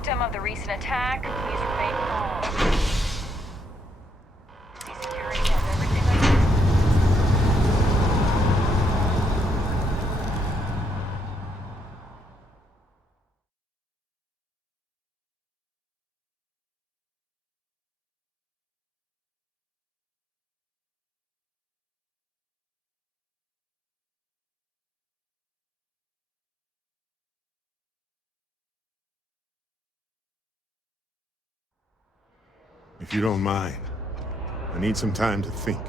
victim of the recent attack, please remain calm. The security has everything I need. If you don't mind, I need some time to think.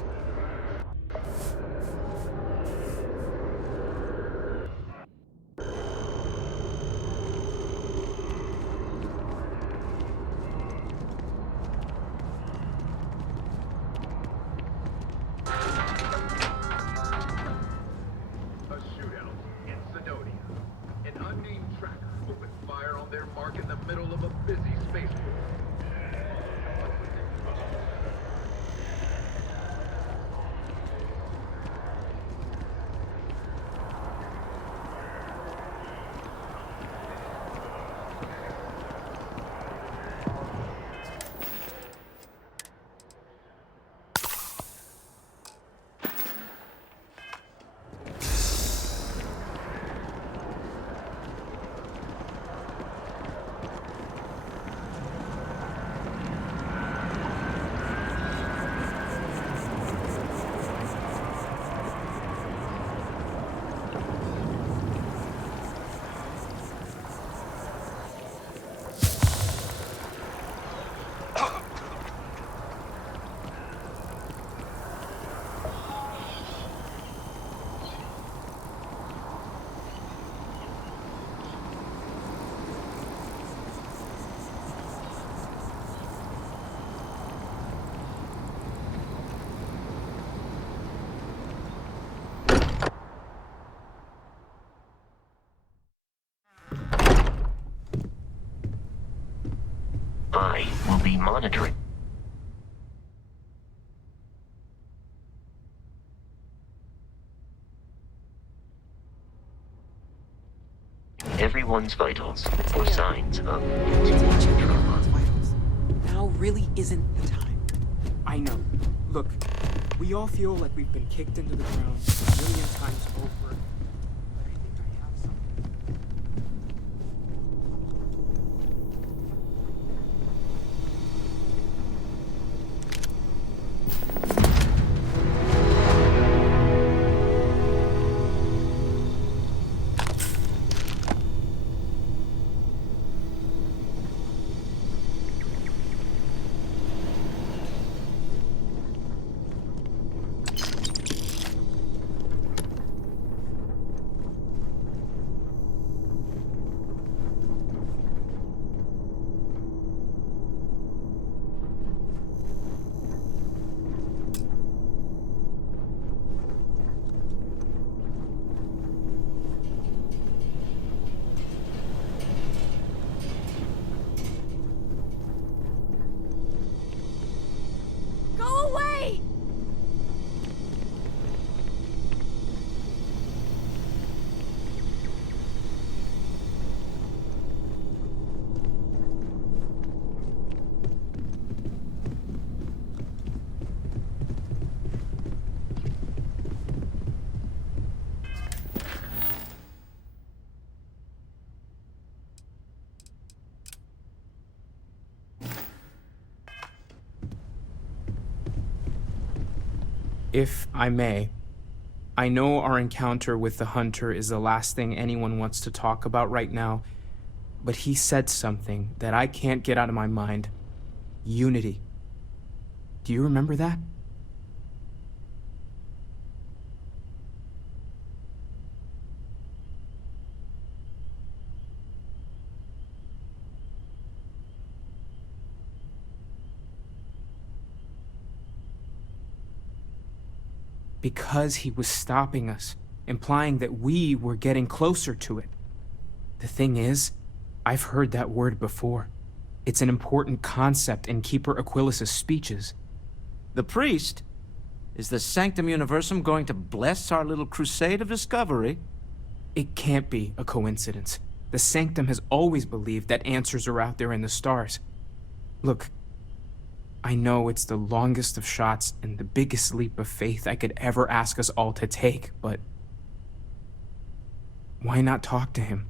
I will be monitoring. Everyone's vitals or signs of trauma. Now really isn't the time. I know. Look, we all feel like we've been kicked into the ground a million times over. But I think I have something. If I may, I know our encounter with the Hunter is the last thing anyone wants to talk about right now, but he said something that I can't get out of my mind. Unity. Do you remember that? Because he was stopping us, implying that we were getting closer to it. The thing is, I've heard that word before. It's an important concept in Keeper Aquilas's speeches. The priest? Is the Sanctum Universum going to bless our little crusade of discovery? It can't be a coincidence. The Sanctum has always believed that answers are out there in the stars. Look, I know it's the longest of shots and the biggest leap of faith I could ever ask us all to take, but why not talk to him?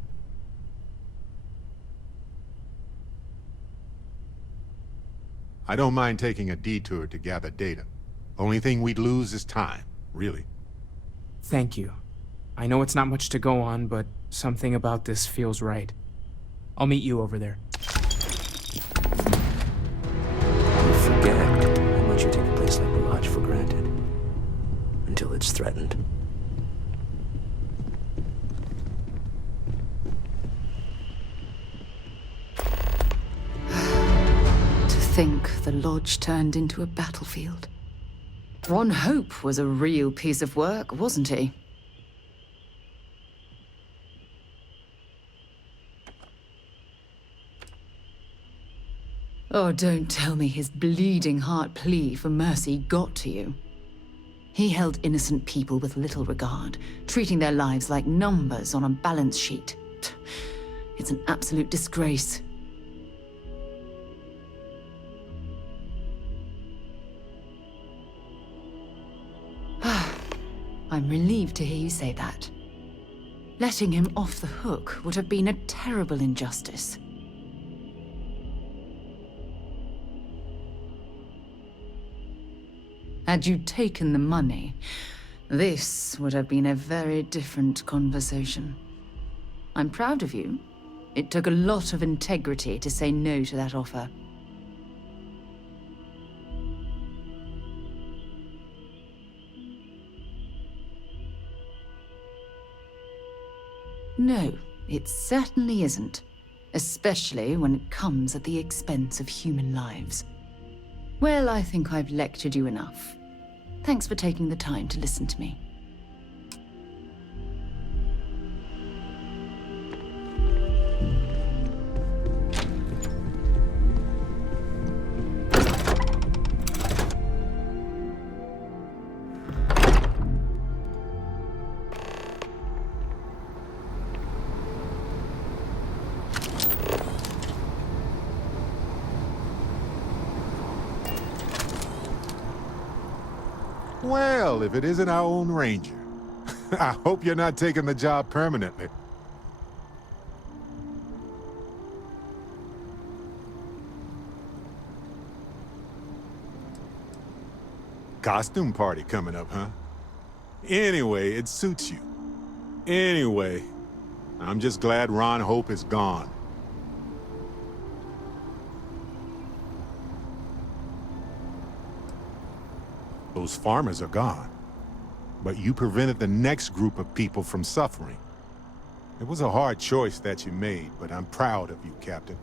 I don't mind taking a detour to gather data. Only thing we'd lose is time, really. Thank you. I know it's not much to go on, but something about this feels right. I'll meet you over there. You forget how much you take a place like the Lodge for granted. Until it's threatened. To think the Lodge turned into a battlefield. Ron Hope was a real piece of work, wasn't he? Oh, don't tell me his bleeding heart plea for mercy got to you. He held innocent people with little regard, treating their lives like numbers on a balance sheet. It's an absolute disgrace. I'm relieved to hear you say that. Letting him off the hook would have been a terrible injustice. Had you taken the money, this would have been a very different conversation. I'm proud of you. It took a lot of integrity to say no to that offer. No, it certainly isn't. Especially when it comes at the expense of human lives. Well, I think I've lectured you enough. Thanks for taking the time to listen to me. Well, if it isn't our own ranger. I hope you're not taking the job permanently. Costume party coming up, huh? Anyway, it suits you. Anyway, I'm just glad Ron Hope is gone. Those farmers are gone. But you prevented the next group of people from suffering. It was a hard choice that you made, but I'm proud of you, Captain.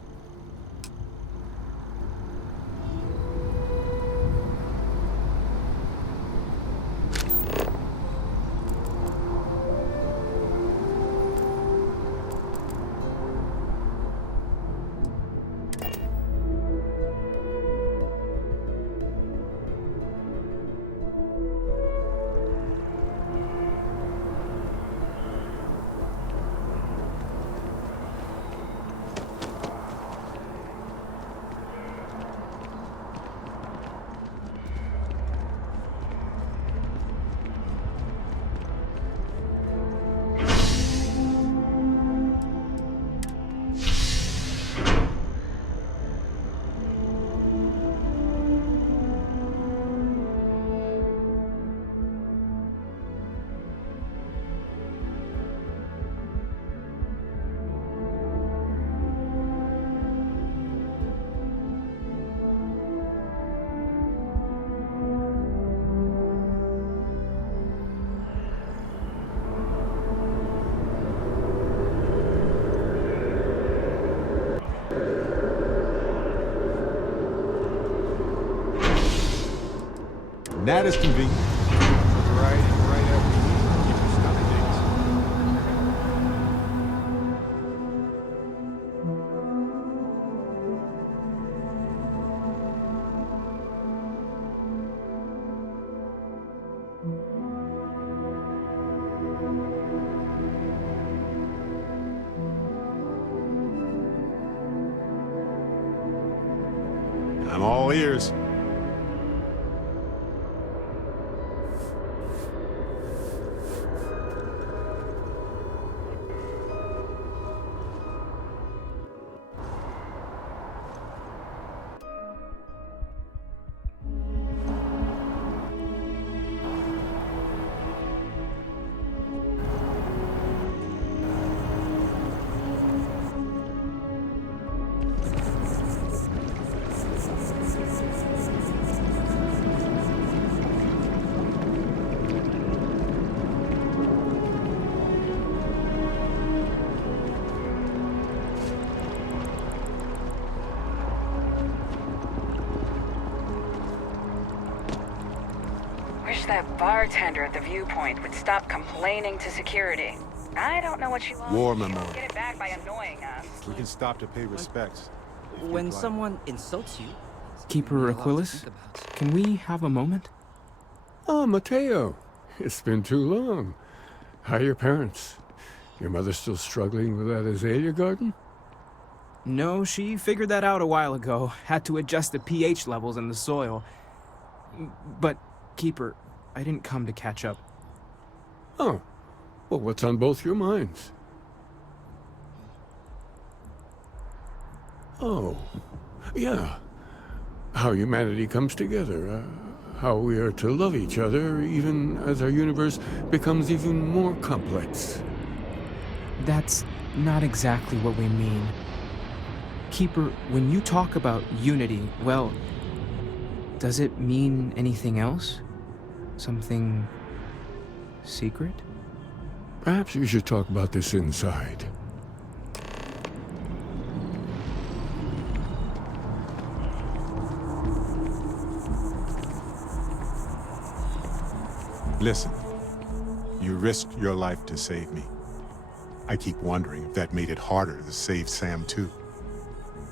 That is convenient. Right after you get your stomach aches. I'm all ears. Wish that bartender at the viewpoint would stop complaining to security. I don't know what she wants. War She won't memorial. get it back by annoying us. We can stop to pay respects. if you'd When like. someone insults you, Keeper you're allowed to Aquilus, think about it. can we have a moment? Oh, Mateo. It's been too long. How are your parents? Your mother still struggling with that azalea garden? No, she figured that out a while ago. Had to adjust the pH levels in the soil. But, Keeper, I didn't come to catch up. Oh. Well, what's on both your minds? Oh. Yeah. How humanity comes together. How we are to love each other even as our universe becomes even more complex. That's not exactly what we mean. Keeper, when you talk about unity, well, does it mean anything else? Something secret? Perhaps we should talk about this inside. Listen, you risked your life to save me. I keep wondering if that made it harder to save Sam too.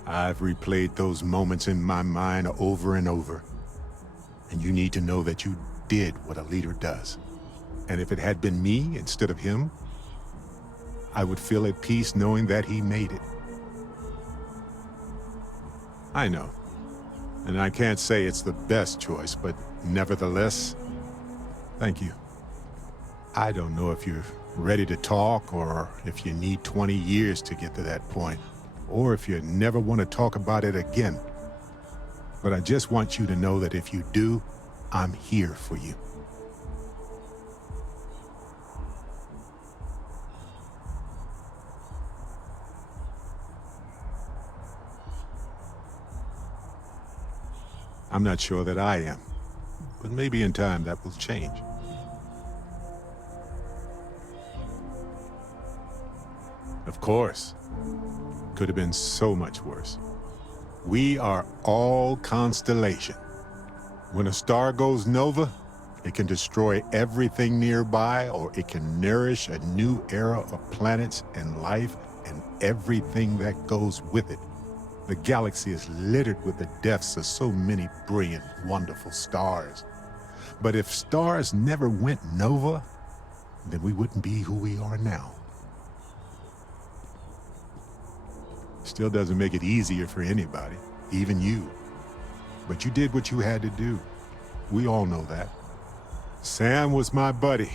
I've replayed those moments in my mind over and over. And you need to know that you did what a leader does. And if it had been me instead of him, I would feel at peace knowing that he made it. I know. And I can't say it's the best choice, but nevertheless, thank you. I don't know if you're ready to talk or if you need 20 years to get to that point, or if you never want to talk about it again. But I just want you to know that if you do, I'm here for you. I'm not sure that I am, but maybe in time that will change. Of course. Could have been so much worse. We are all constellation. When a star goes nova, it can destroy everything nearby, or it can nourish a new era of planets and life and everything that goes with it. The galaxy is littered with the deaths of so many brilliant, wonderful stars. But if stars never went nova, then we wouldn't be who we are now. Still doesn't make it easier for anybody, even you. But you did what you had to do. We all know that. Sam was my buddy.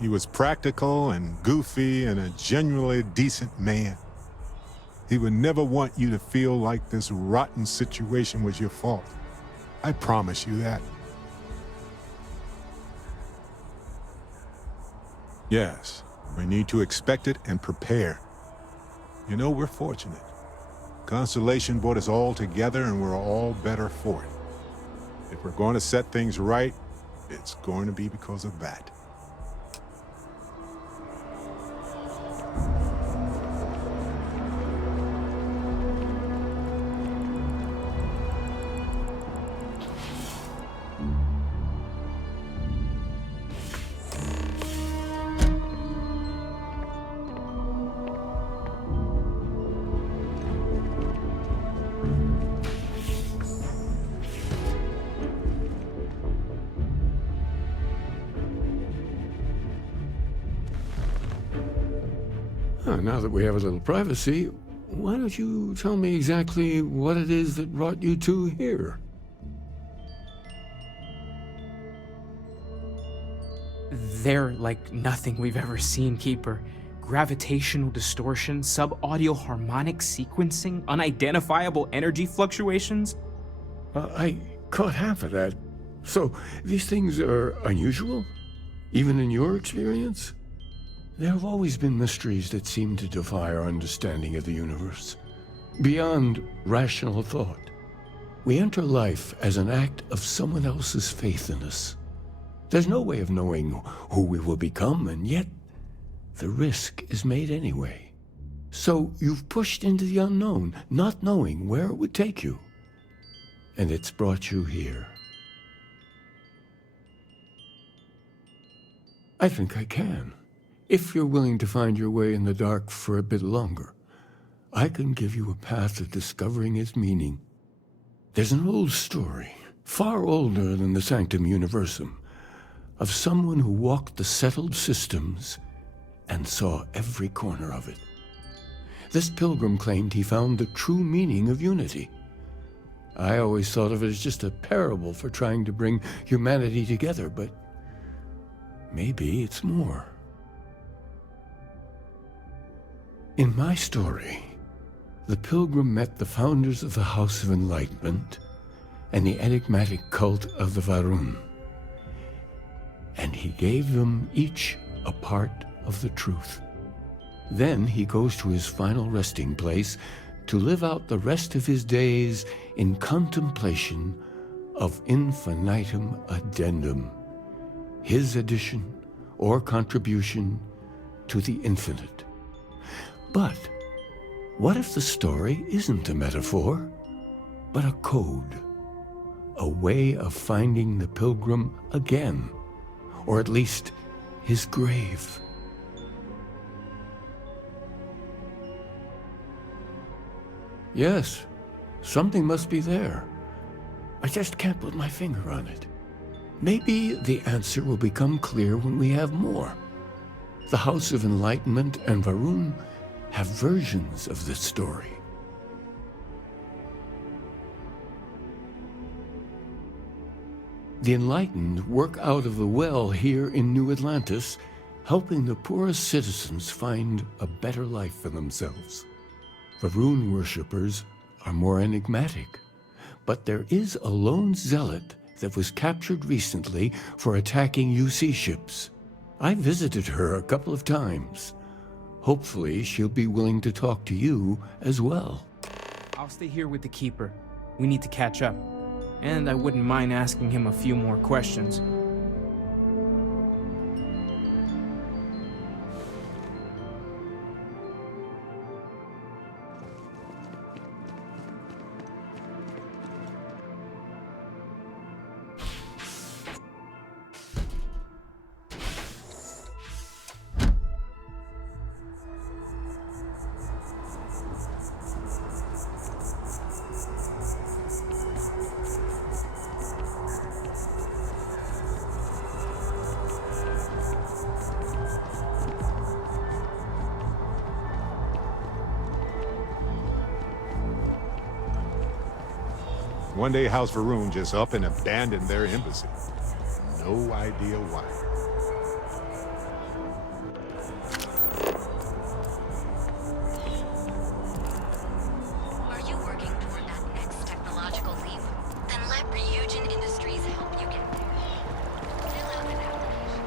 He was practical and goofy and a genuinely decent man. He would never want you to feel like this rotten situation was your fault. I promise you that. Yes, we need to expect it and prepare. You know, we're fortunate. Constellation brought us all together and we're all better for it. If we're going to set things right, it's going to be because of that. Now that we have a little privacy, why don't you tell me exactly what it is that brought you two here? They're like nothing we've ever seen, Keeper. Gravitational distortion, sub-audio harmonic sequencing, unidentifiable energy fluctuations. I caught half of that. So, these things are unusual? Even in your experience? There have always been mysteries that seem to defy our understanding of the universe. Beyond rational thought. We enter life as an act of someone else's faith in us. There's no way of knowing who we will become, and yet the risk is made anyway. So you've pushed into the unknown, not knowing where it would take you. And it's brought you here. I think I can. If you're willing to find your way in the dark for a bit longer, I can give you a path to discovering its meaning. There's an old story, far older than the Sanctum Universum, of someone who walked the settled systems and saw every corner of it. This pilgrim claimed he found the true meaning of unity. I always thought of it as just a parable for trying to bring humanity together, but maybe it's more. In my story, the pilgrim met the founders of the House of Enlightenment and the enigmatic cult of the Varun, and he gave them each a part of the truth. Then he goes to his final resting place to live out the rest of his days in contemplation of infinitum addendum, his addition or contribution to the infinite. But what if the story isn't a metaphor, but a code, a way of finding the pilgrim again, or at least his grave? Yes, something must be there. I just can't put my finger on it. Maybe the answer will become clear when we have more. The House of Enlightenment and Varun have versions of this story. The enlightened work out of the well here in New Atlantis, helping the poorest citizens find a better life for themselves. Varun worshippers are more enigmatic, but there is a lone zealot that was captured recently for attacking UC ships. I visited her a couple of times. Hopefully, she'll be willing to talk to you as well. I'll stay here with the Keeper. We need to catch up. And I wouldn't mind asking him a few more questions. One day House Varun just up and abandoned their embassy. No idea why. Are you working toward that next technological leap? Then let Ryujin Industries help you get there. Fill out an application.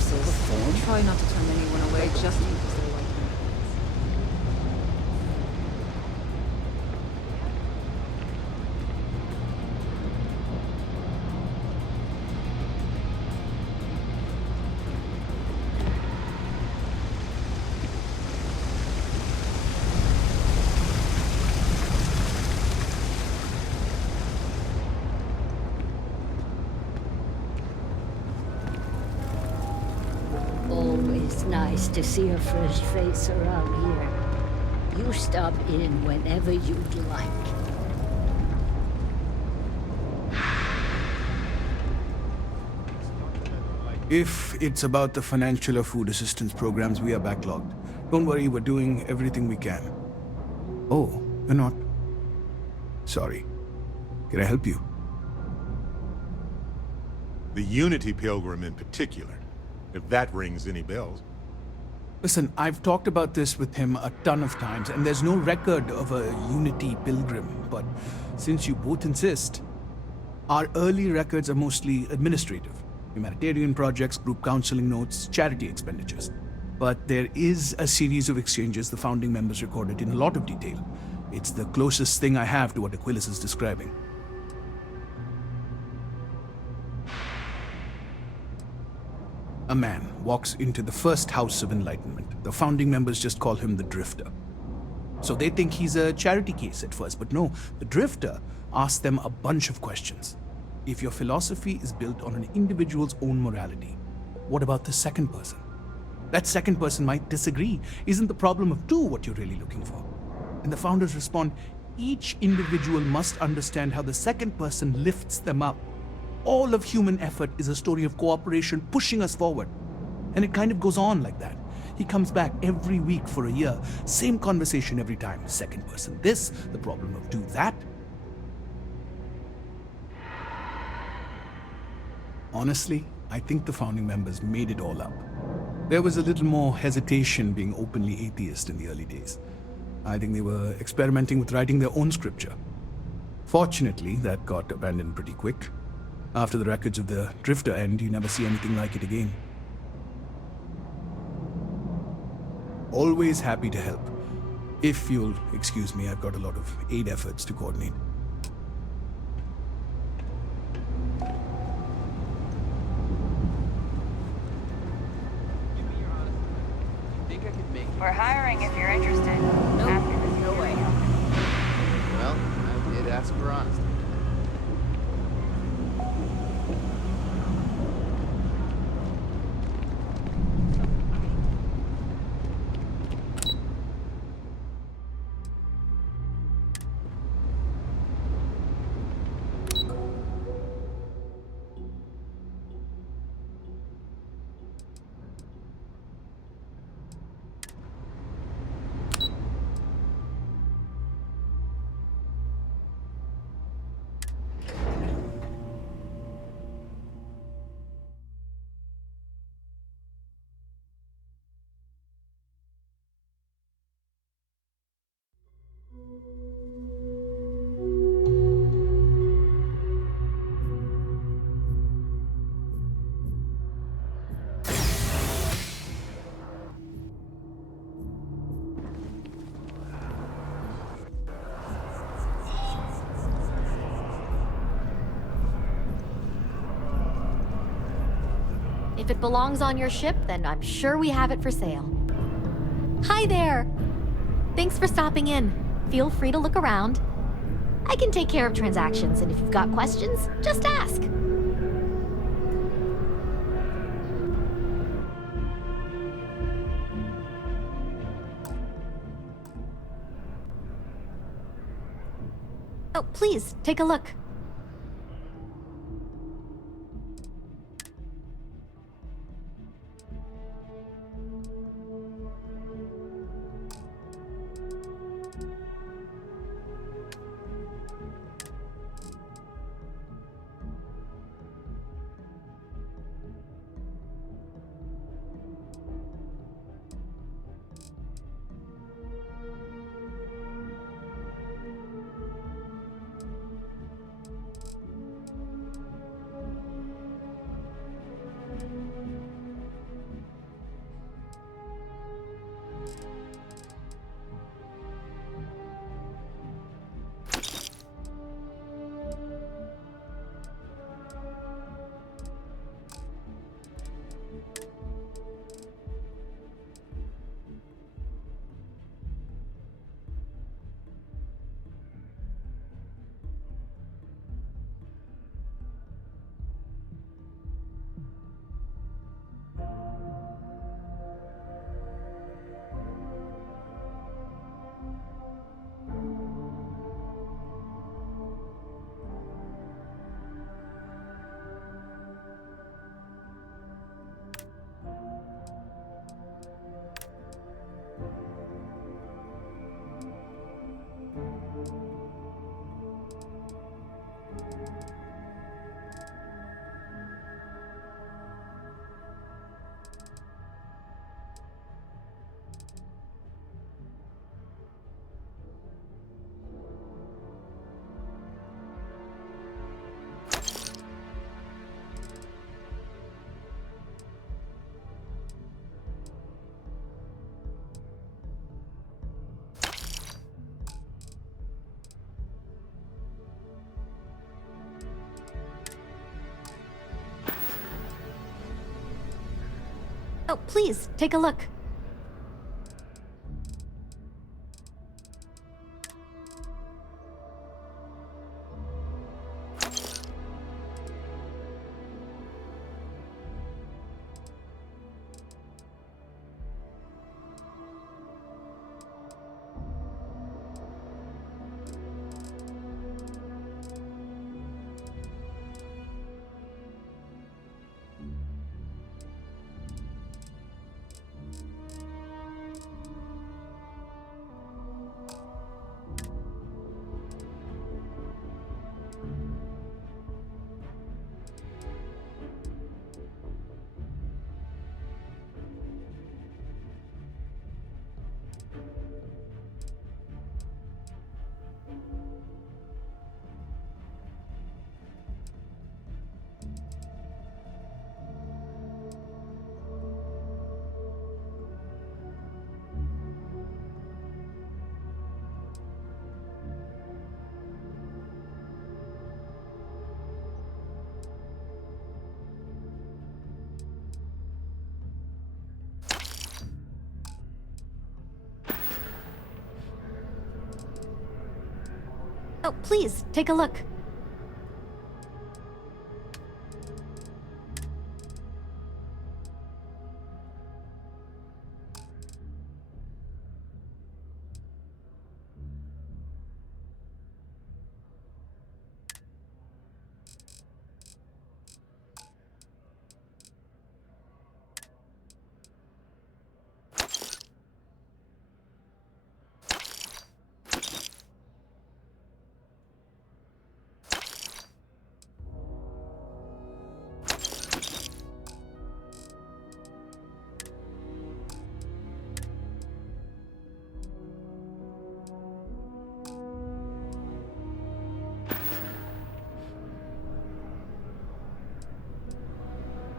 sources try not to turn anyone away just because they're white. Always nice to see a fresh face around here. You stop in whenever you'd like. If it's about the financial or food assistance programs, we are backlogged. Don't worry, we're doing everything we can. Oh, you're not? Sorry. Can I help you? The Unity Pilgrim in particular, if that rings any bells. Listen, I've talked about this with him a ton of times, and there's no record of a Unity Pilgrim. But since you both insist, our early records are mostly administrative. Humanitarian projects, group counseling notes, charity expenditures. But there is a series of exchanges the founding members recorded in a lot of detail. It's the closest thing I have to what Aquilus is describing. A man walks into the first House of Enlightenment. The founding members just call him the Drifter. So they think he's a charity case at first, but no, the Drifter asks them a bunch of questions. If your philosophy is built on an individual's own morality, what about the second person? That second person might disagree. Isn't the problem of two what you're really looking for? And the founders respond, each individual must understand how the second person lifts them up. All of human effort is a story of cooperation pushing us forward. And it kind of goes on like that. He comes back every week for a year. Same conversation every time. Second person this, the problem of two that. Honestly, I think the founding members made it all up. There was a little more hesitation being openly atheist in the early days. I think they were experimenting with writing their own scripture. Fortunately, that got abandoned pretty quick. After the records of the Drifter end, you never see anything like it again. Always happy to help. If you'll excuse me, I've got a lot of aid efforts to coordinate. We're hiring if you're interested. After this No way. Well, I did ask for honesty. If it belongs on your ship, then I'm sure we have it for sale. Hi there! Thanks for stopping in. Feel free to look around. I can take care of transactions, and if you've got questions, just ask. Oh, please, take a look. Oh, please, take a look. Oh, please, take a look.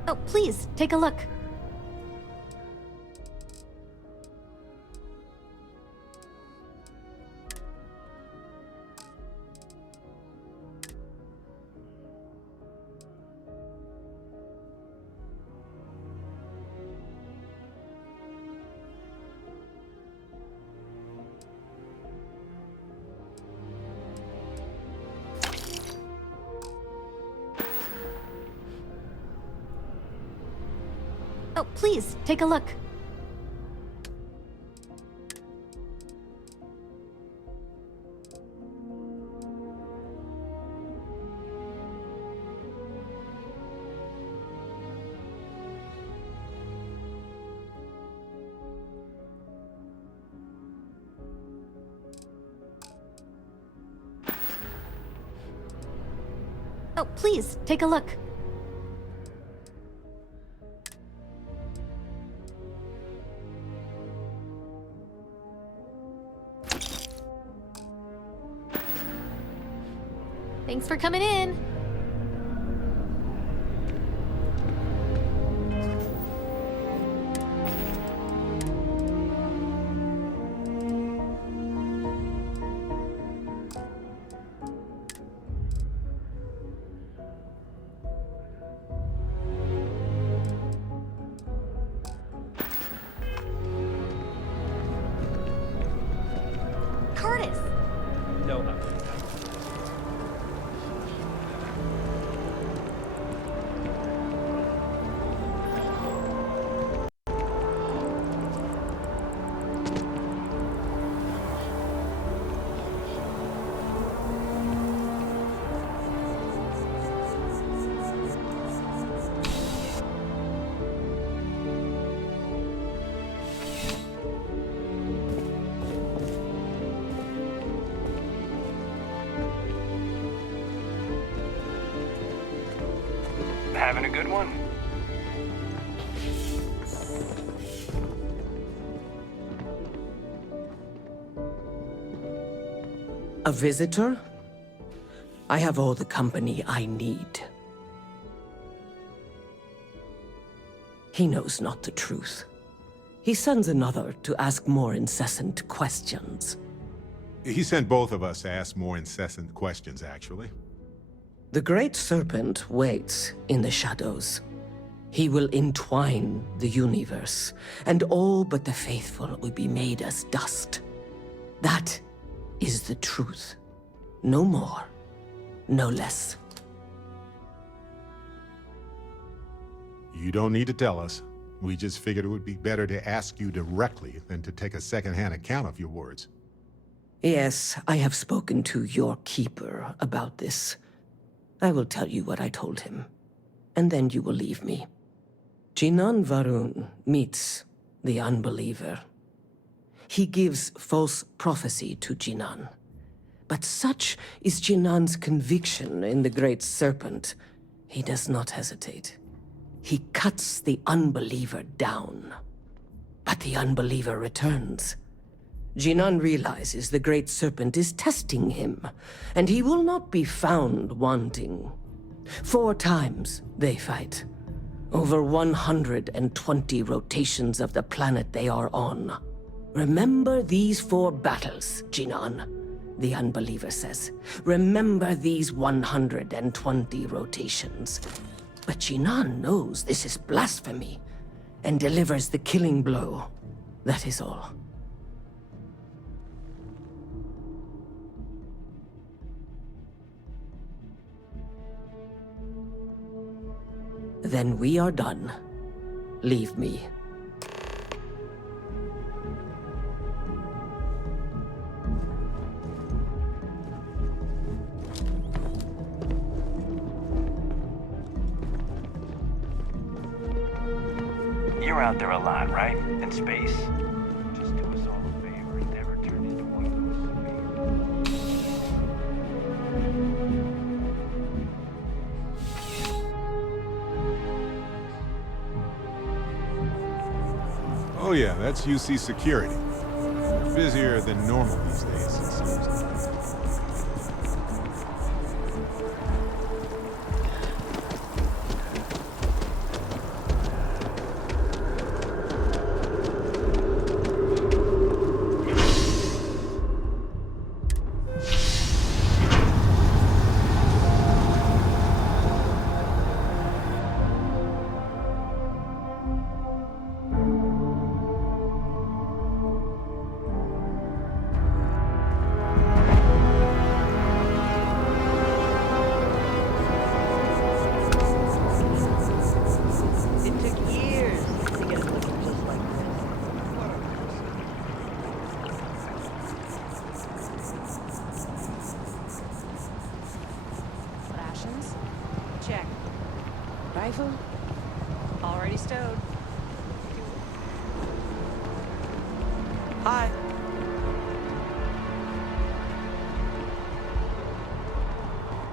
Oh, please, take a look. Oh, please, take a look. Oh, please, take a look. Thanks for coming in. Curtis! No, having a good one? A visitor? I have all the company I need. He knows not the truth. He sends another to ask more incessant questions. He sent both of us to ask more incessant questions, actually. The Great Serpent waits in the shadows. He will entwine the universe, and all but the faithful will be made as dust. That is the truth. No more, no less. You don't need to tell us. We just figured it would be better to ask you directly than to take a second-hand account of your words. Yes, I have spoken to your keeper about this. I will tell you what I told him, and then you will leave me. Jinan Varun meets the unbeliever. He gives false prophecy to Jinan. But such is Jinan's conviction in the Great Serpent, he does not hesitate. He cuts the unbeliever down. But the unbeliever returns. Jinan realizes the Great Serpent is testing him, and he will not be found wanting. 4 times they fight. Over 120 rotations of the planet they are on. Remember these 4 battles, Jinan, the unbeliever says. Remember these 120 rotations. But Jinan knows this is blasphemy, and delivers the killing blow. That is all. Then we are done. Leave me. You're out there a lot, right? In space? Just do us all a favor and never turn into one of those. Oh yeah, that's UC security. Busier than normal these days, it seems. Rifle? Already stowed. Hi.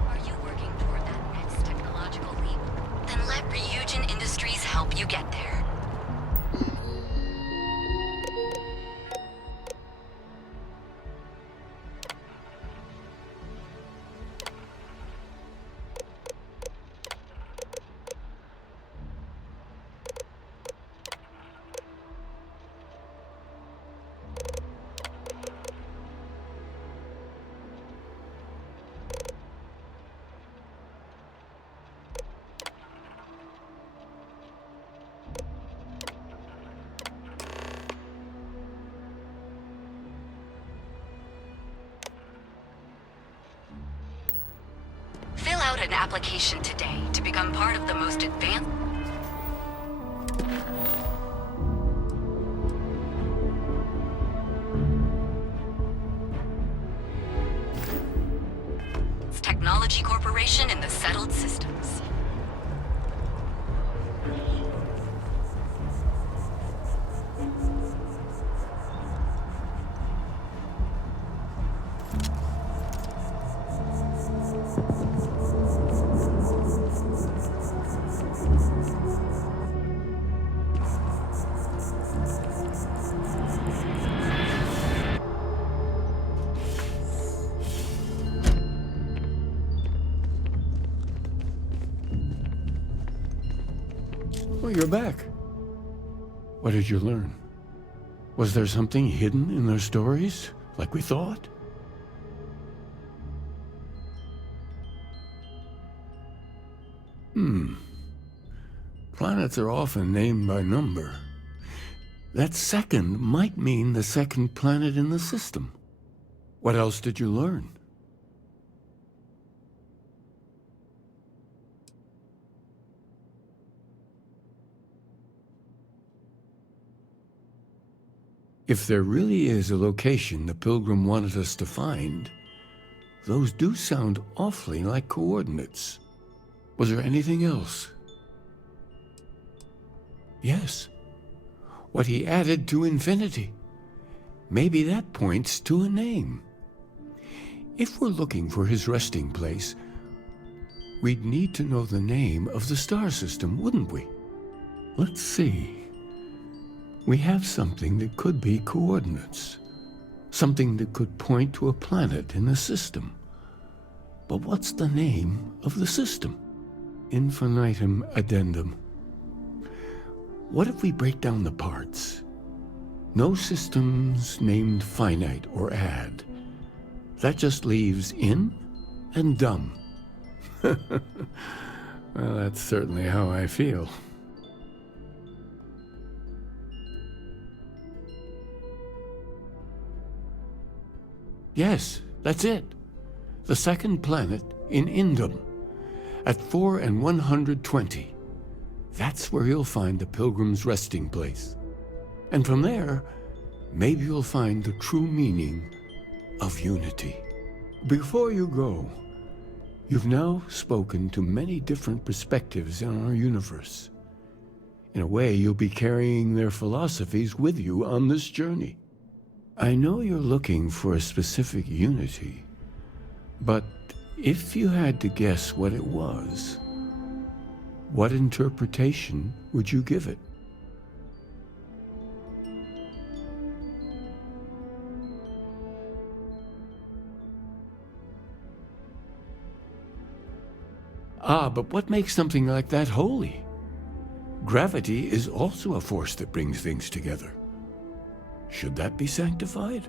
Are you working toward that next technological leap? Then let Ryujin Industries help you get there. Fill out an application today to become part of the most advanced... Technology Corporation in the settled systems. Oh, you're back. What did you learn? Was there something hidden in their stories, like we thought? planets are often named by number. That second might mean the second planet in the system. What else did you learn? If there really is a location the Pilgrim wanted us to find, those do sound awfully like coordinates. Was there anything else? Yes. What he added to infinity. Maybe that points to a name. If we're looking for his resting place, we'd need to know the name of the star system, wouldn't we? Let's see. We have something that could be coordinates. Something that could point to a planet in the system. But what's the name of the system? Infinitum addendum. What if we break down the parts? No systems named finite or add. That just leaves in and dumb. Well, that's certainly how I feel. Yes, that's it. The second planet in Indum, at 4 and 120. That's where you'll find the Pilgrim's resting place. And from there, maybe you'll find the true meaning of unity. Before you go, you've now spoken to many different perspectives in our universe. In a way, you'll be carrying their philosophies with you on this journey. I know you're looking for a specific unity, but if you had to guess what it was, what interpretation would you give it? Ah, but what makes something like that holy? Gravity is also a force that brings things together. Should that be sanctified?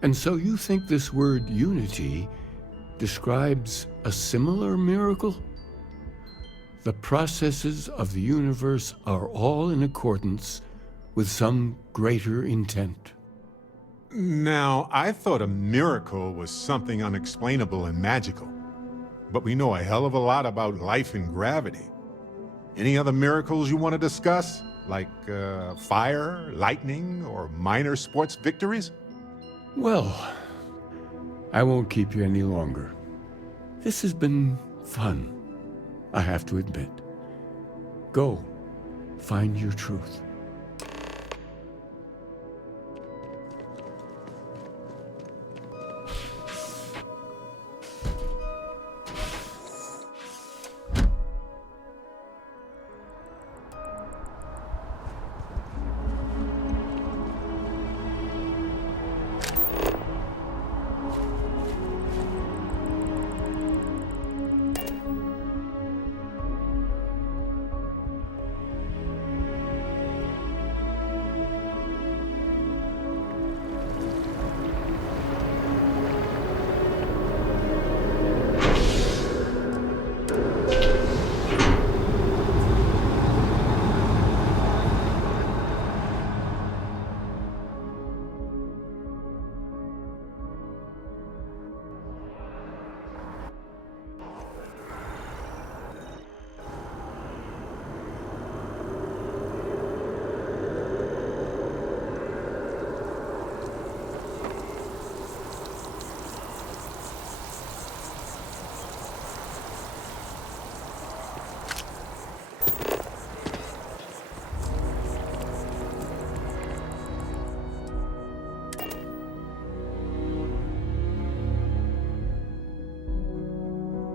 And so you think this word unity describes a similar miracle? The processes of the universe are all in accordance with some greater intent. Now, I thought a miracle was something unexplainable and magical. But we know a hell of a lot about life and gravity. Any other miracles you want to discuss? Like fire, lightning, or minor sports victories? Well, I won't keep you any longer. This has been fun, I have to admit. Go, find your truth.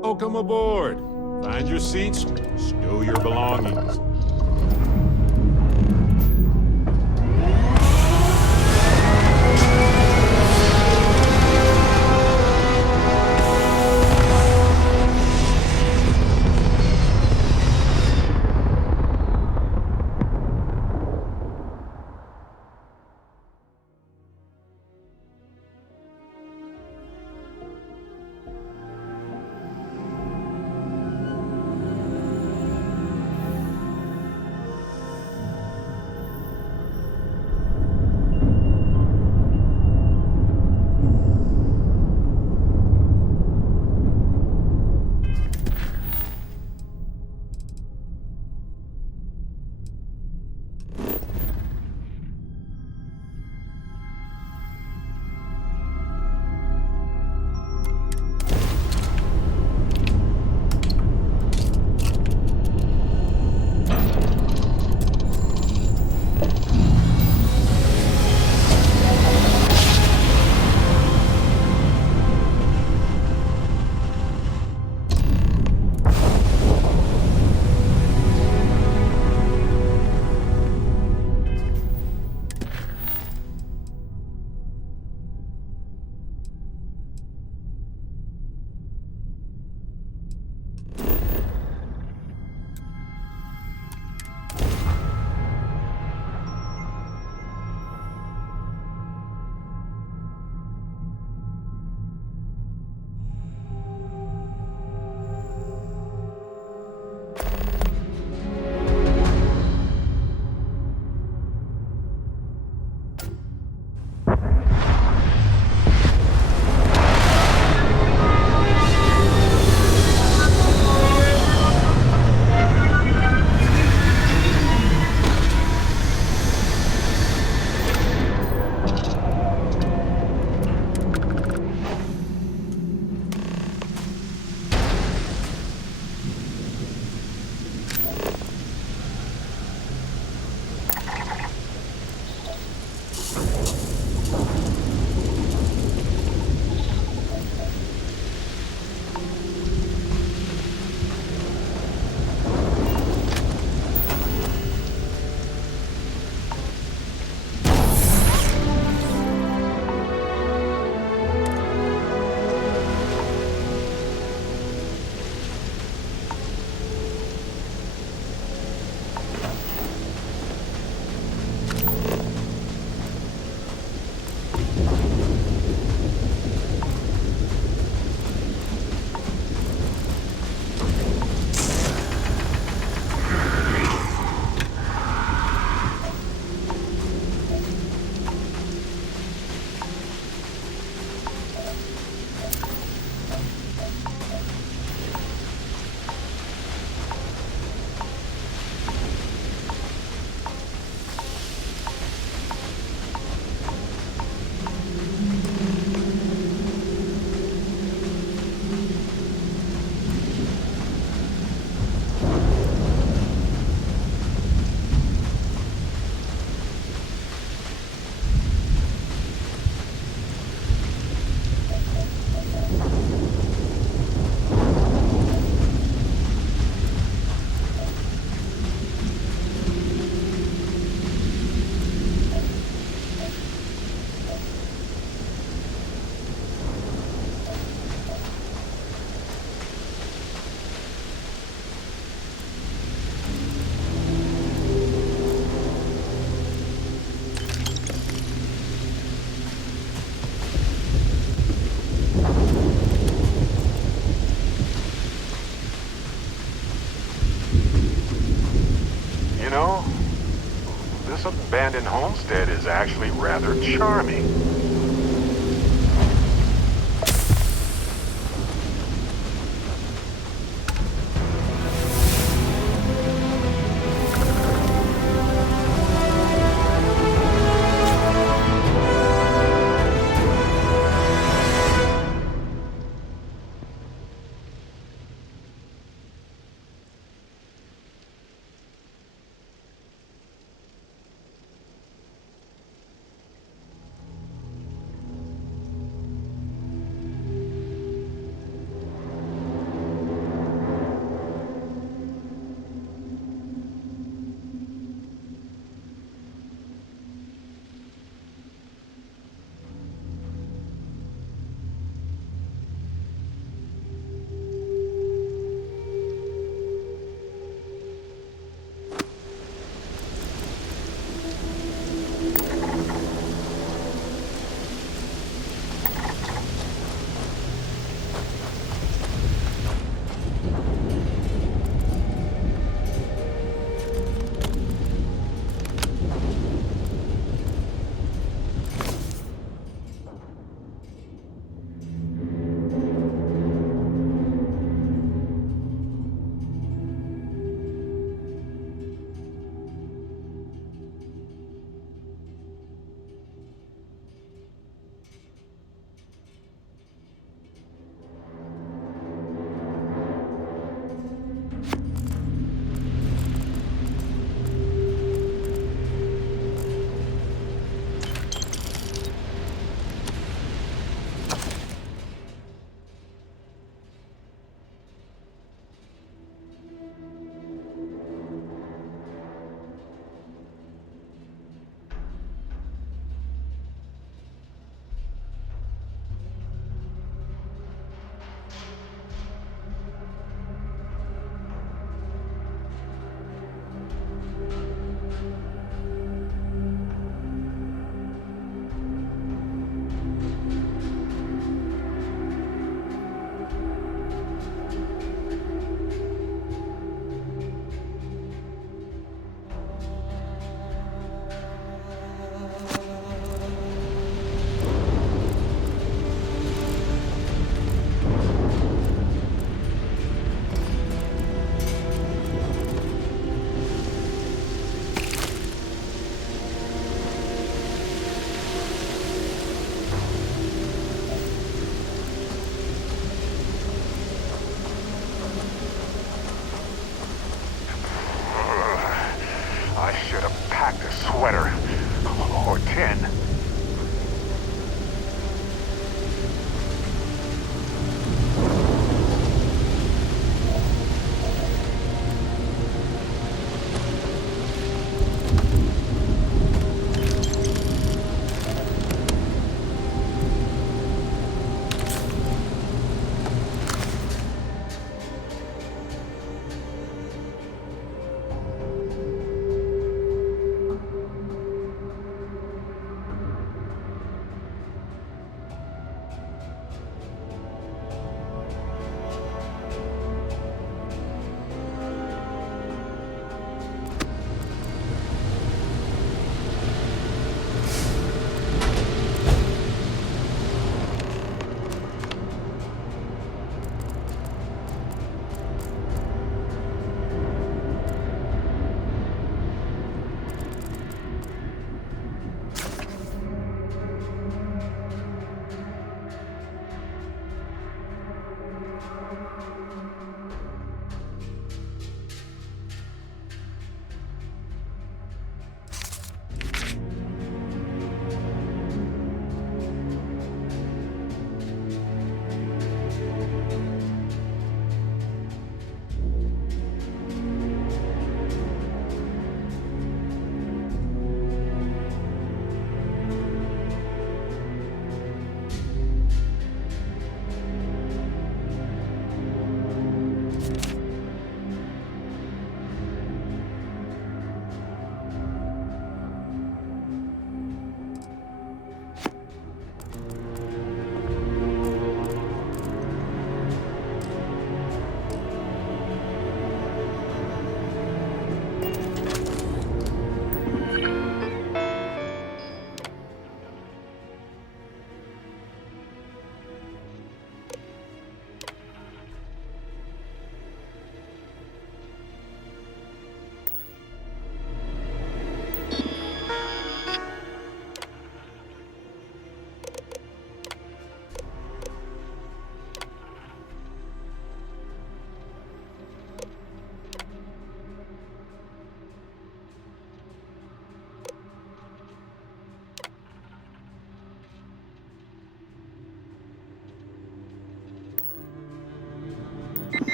Welcome aboard. Find your seats, stow your belongings. This abandoned homestead is actually rather charming.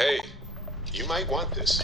Hey, you might want this.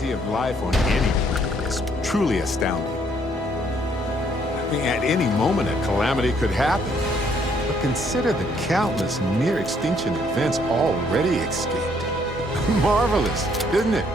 Of life on anything is truly astounding. I mean, at any moment a calamity could happen. But consider the countless near-extinction events already escaped. Marvelous, isn't it?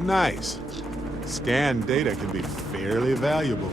Nice. Scanned data can be fairly valuable.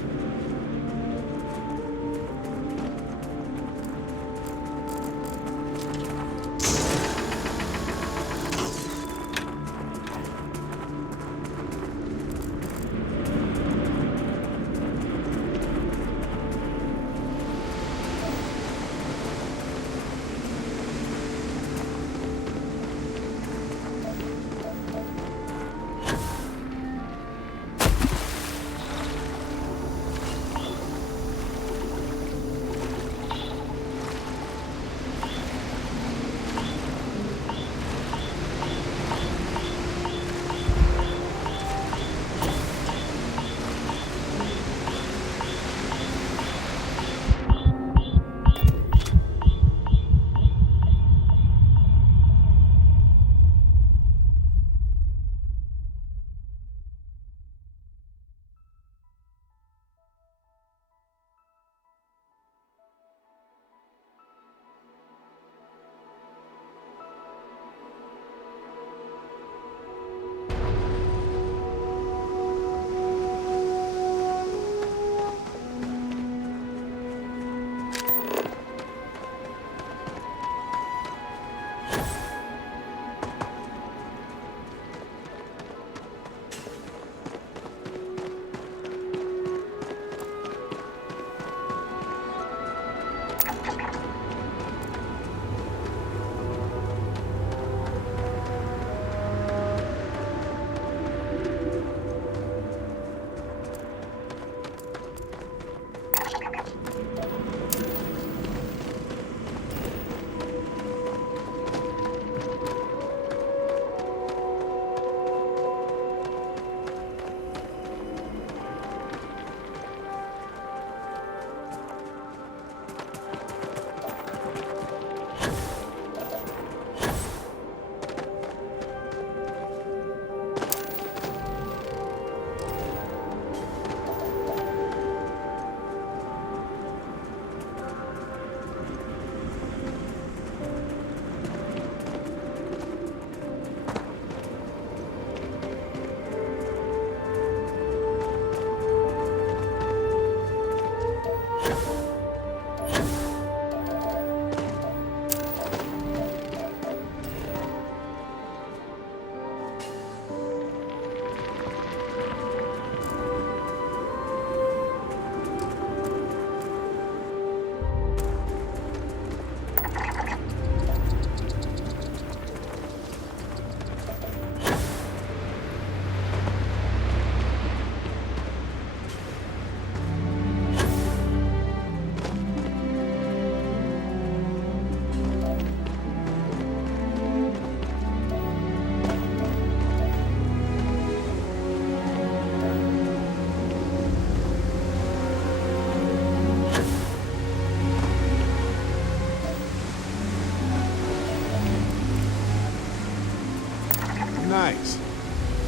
Nice.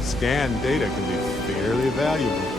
Scanned data can be fairly valuable.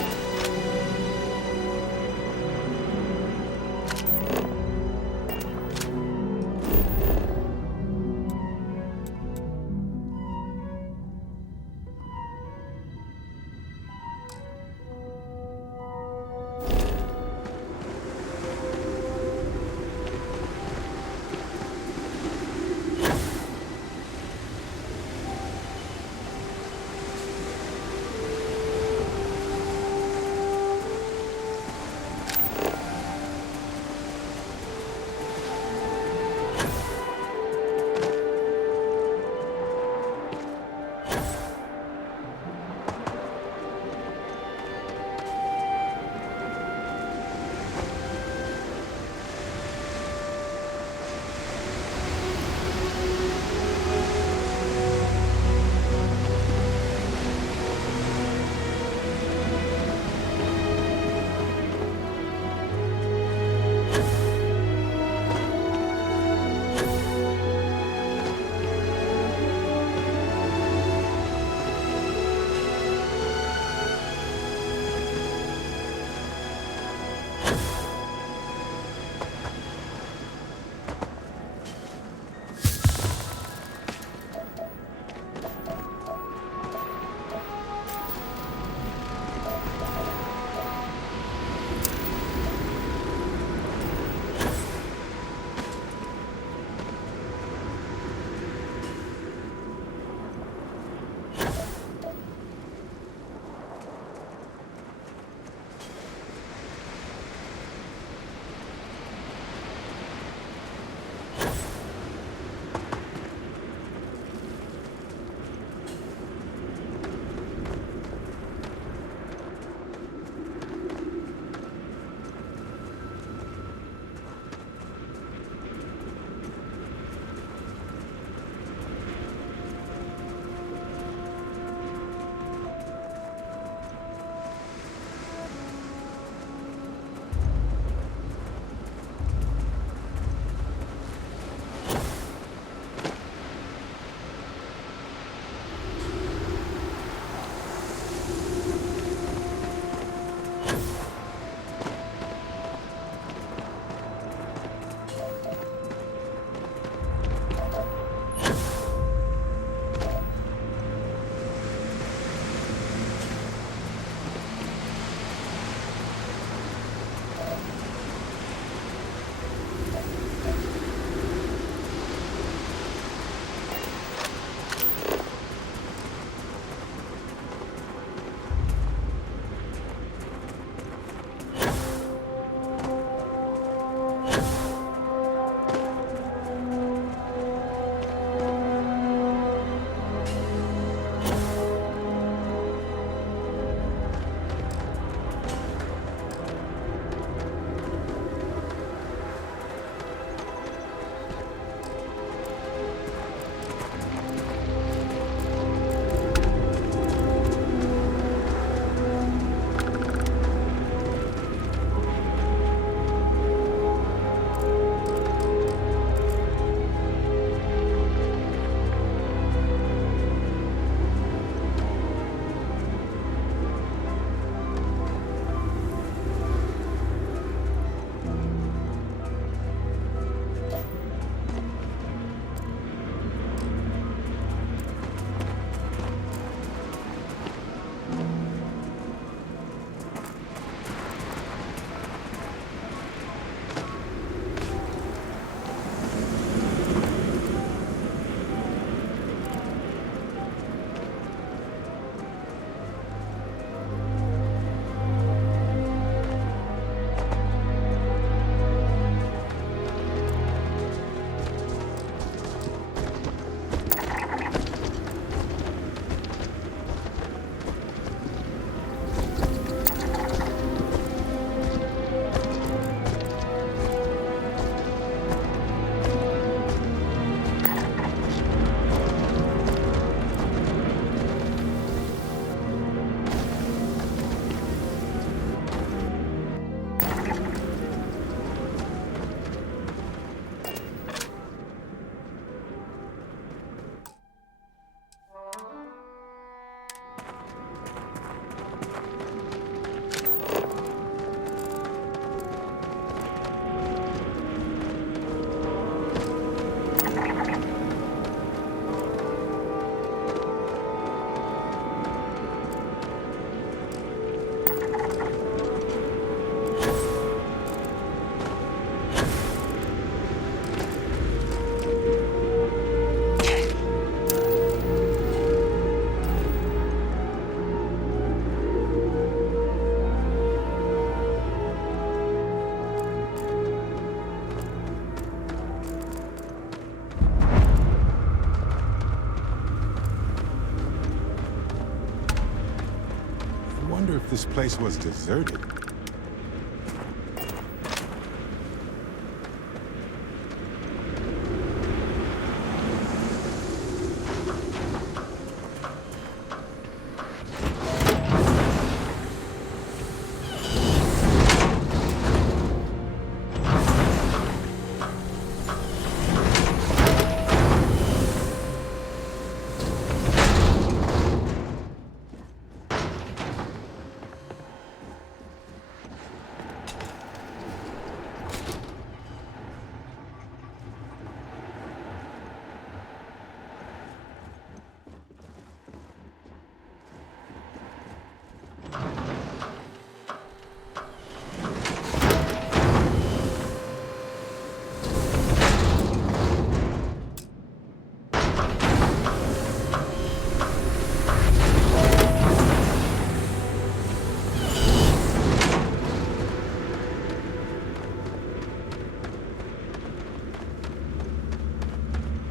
wonder if this place was deserted.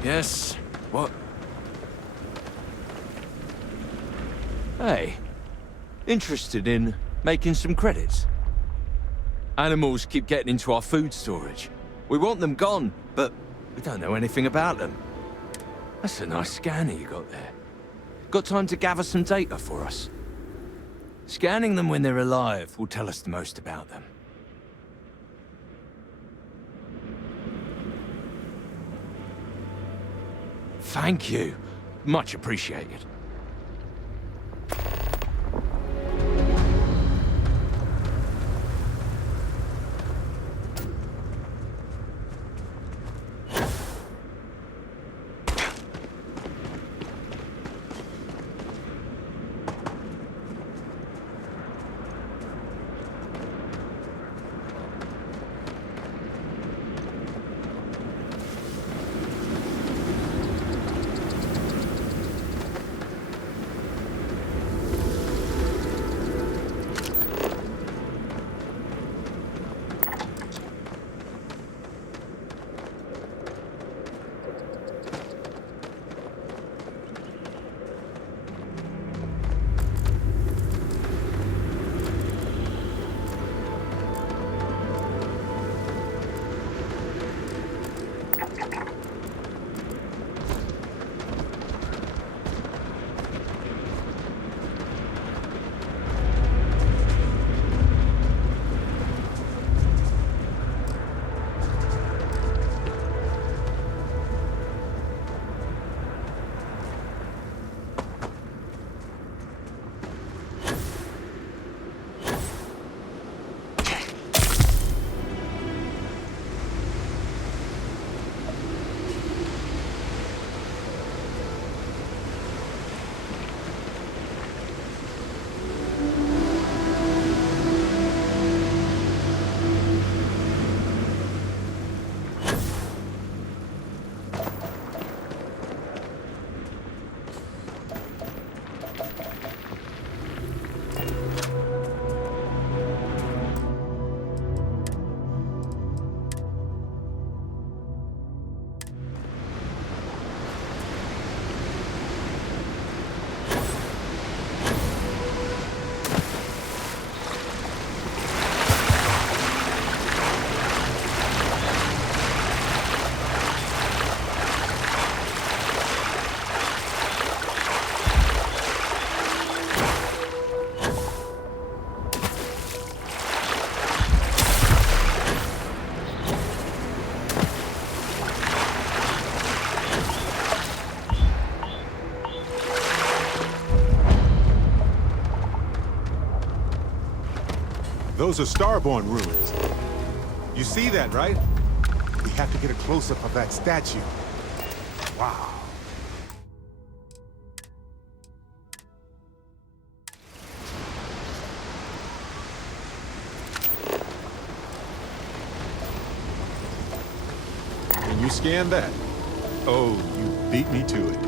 Yes? What? Hey, interested in making some credits? Animals keep getting into our food storage. We want them gone, but we don't know anything about them. That's a nice scanner you got there. Got time to gather some data for us? Scanning them when they're alive will tell us the most about them. Thank you. Much appreciated. Those are Starborn ruins. You see that, right? We have to get a close-up of that statue. Wow. Can you scan that? Oh, you beat me to it.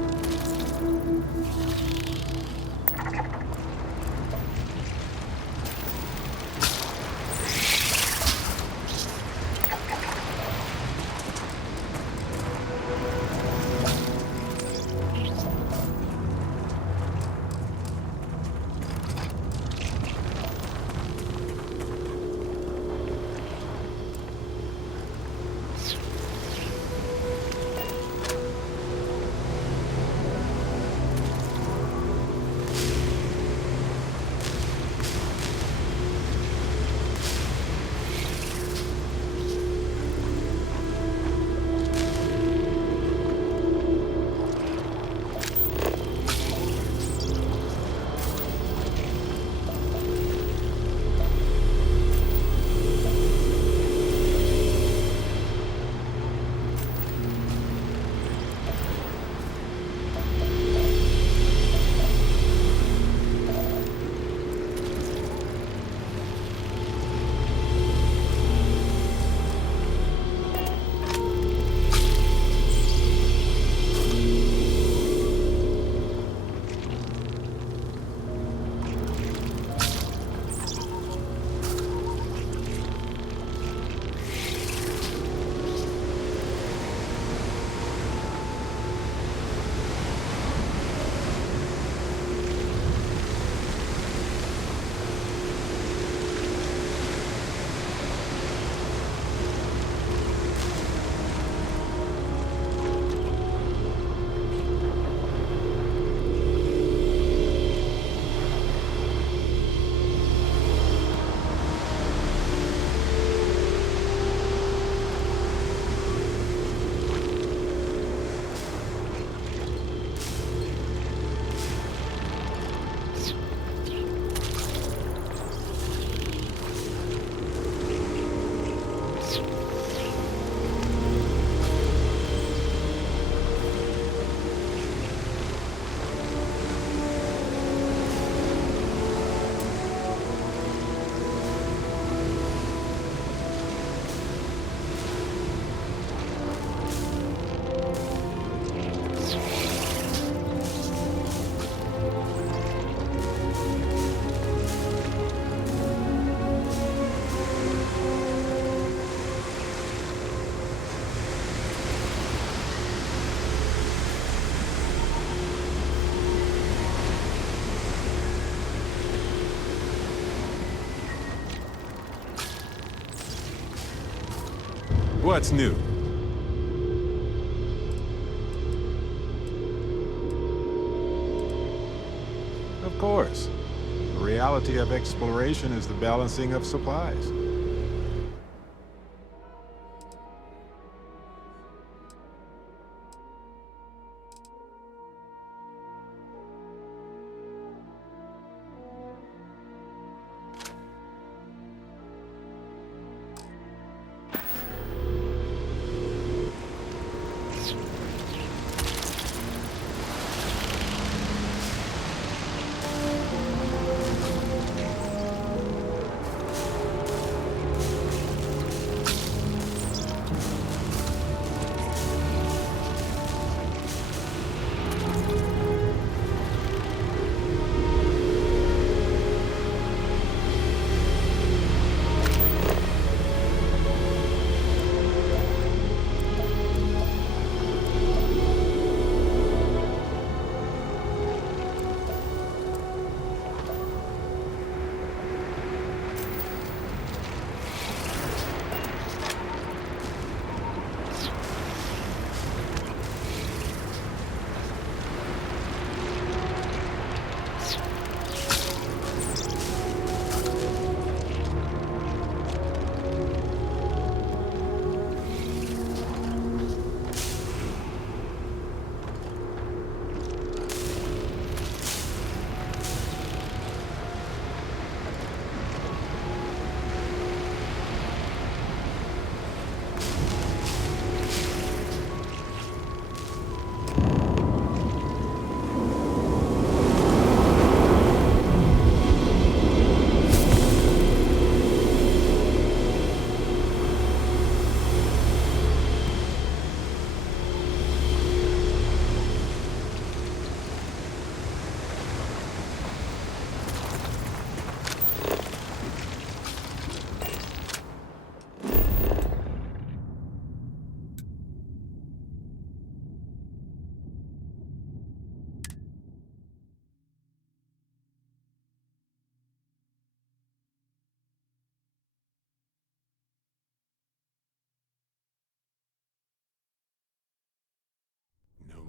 What's new? Of course. The reality of exploration is the balancing of supplies.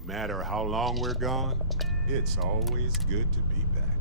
No matter how long we're gone, it's always good to be back.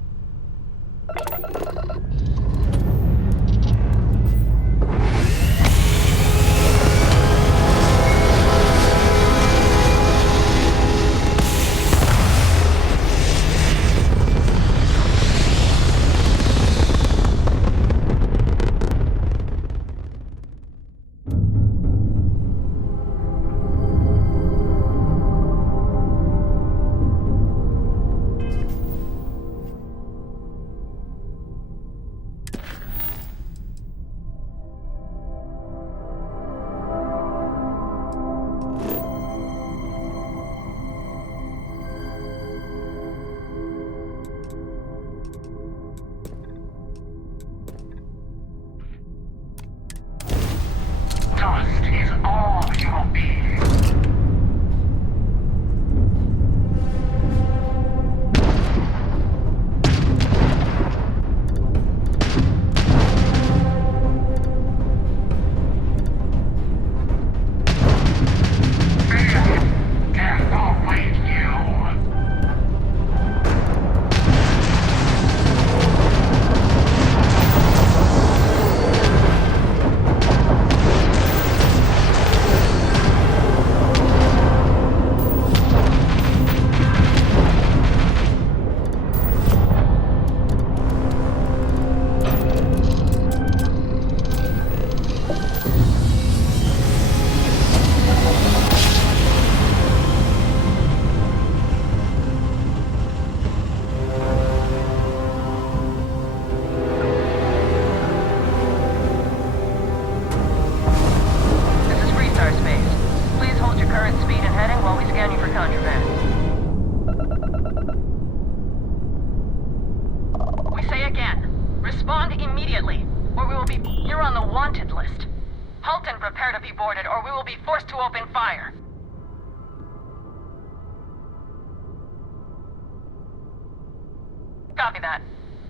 Copy that.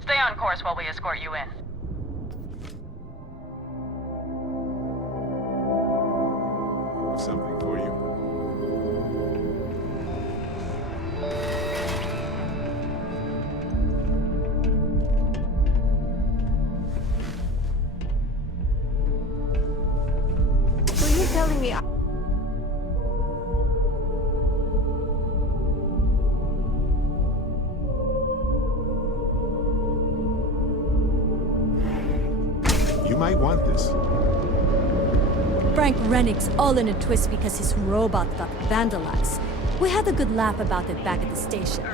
Stay on course while we escort you in. might want this. Frank Rennick's all in a twist because his robot got vandalized. We had a good laugh about it back at the station.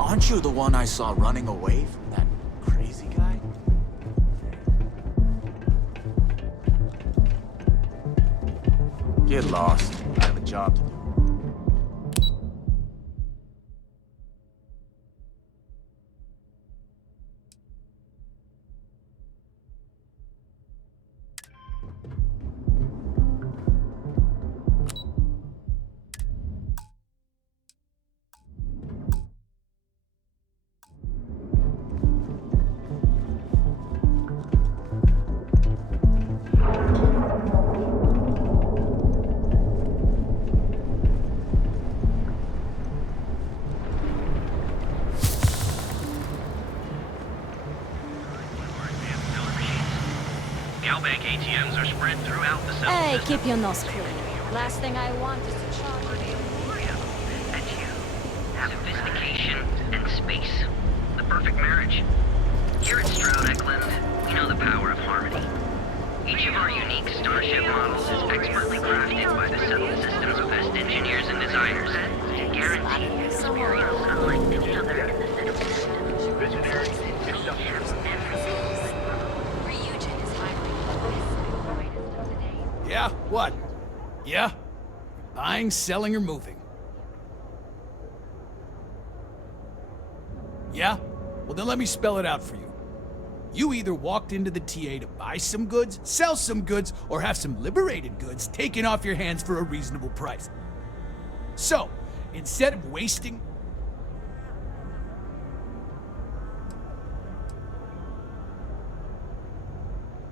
Aren't you the one I saw running away from that crazy guy? Get lost. I have a job to do. Galbank ATMs are spread throughout the cell Hey, system. keep your nose clean. Last thing I want is to charge And you have sophistication and space. The perfect marriage. Here at Stroud Eklund, we know the power of harmony. Each of our unique Starship models is expertly crafted by the Settled System's best engineers and designers to guarantee an experience unlike any other in the Settled System. Visionary Yeah, what? Yeah? Buying, selling, or moving? Yeah? Well, then let me spell it out for you. You either walked into the TA to buy some goods, sell some goods, or have some liberated goods taken off your hands for a reasonable price. So, instead of wasting...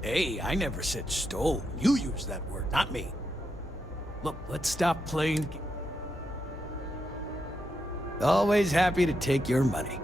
Hey, I never said stole. You used that word, not me. Look, let's stop playing... Always happy to take your money.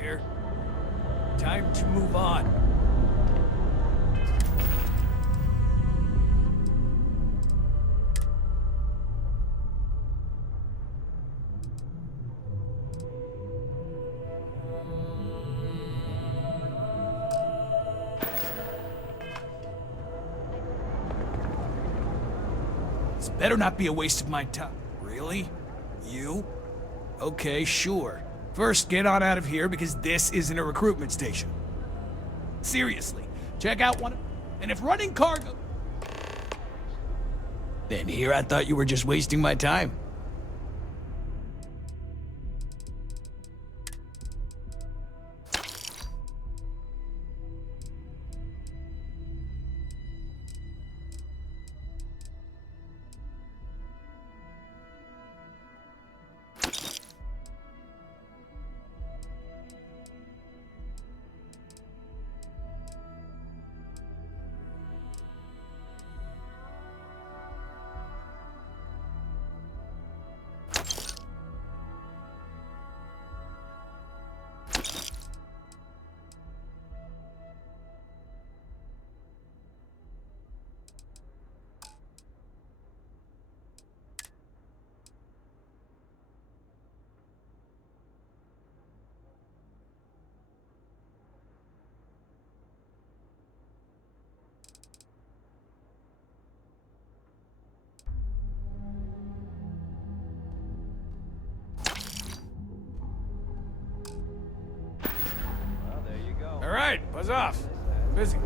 Here. Time to move on. This better not be a waste of my time. Really? You? Okay, sure. First, get on out of here because this isn't a recruitment station. Seriously, check out one. And if running cargo... Then here I thought you were just wasting my time. All right, buzz off. Busy.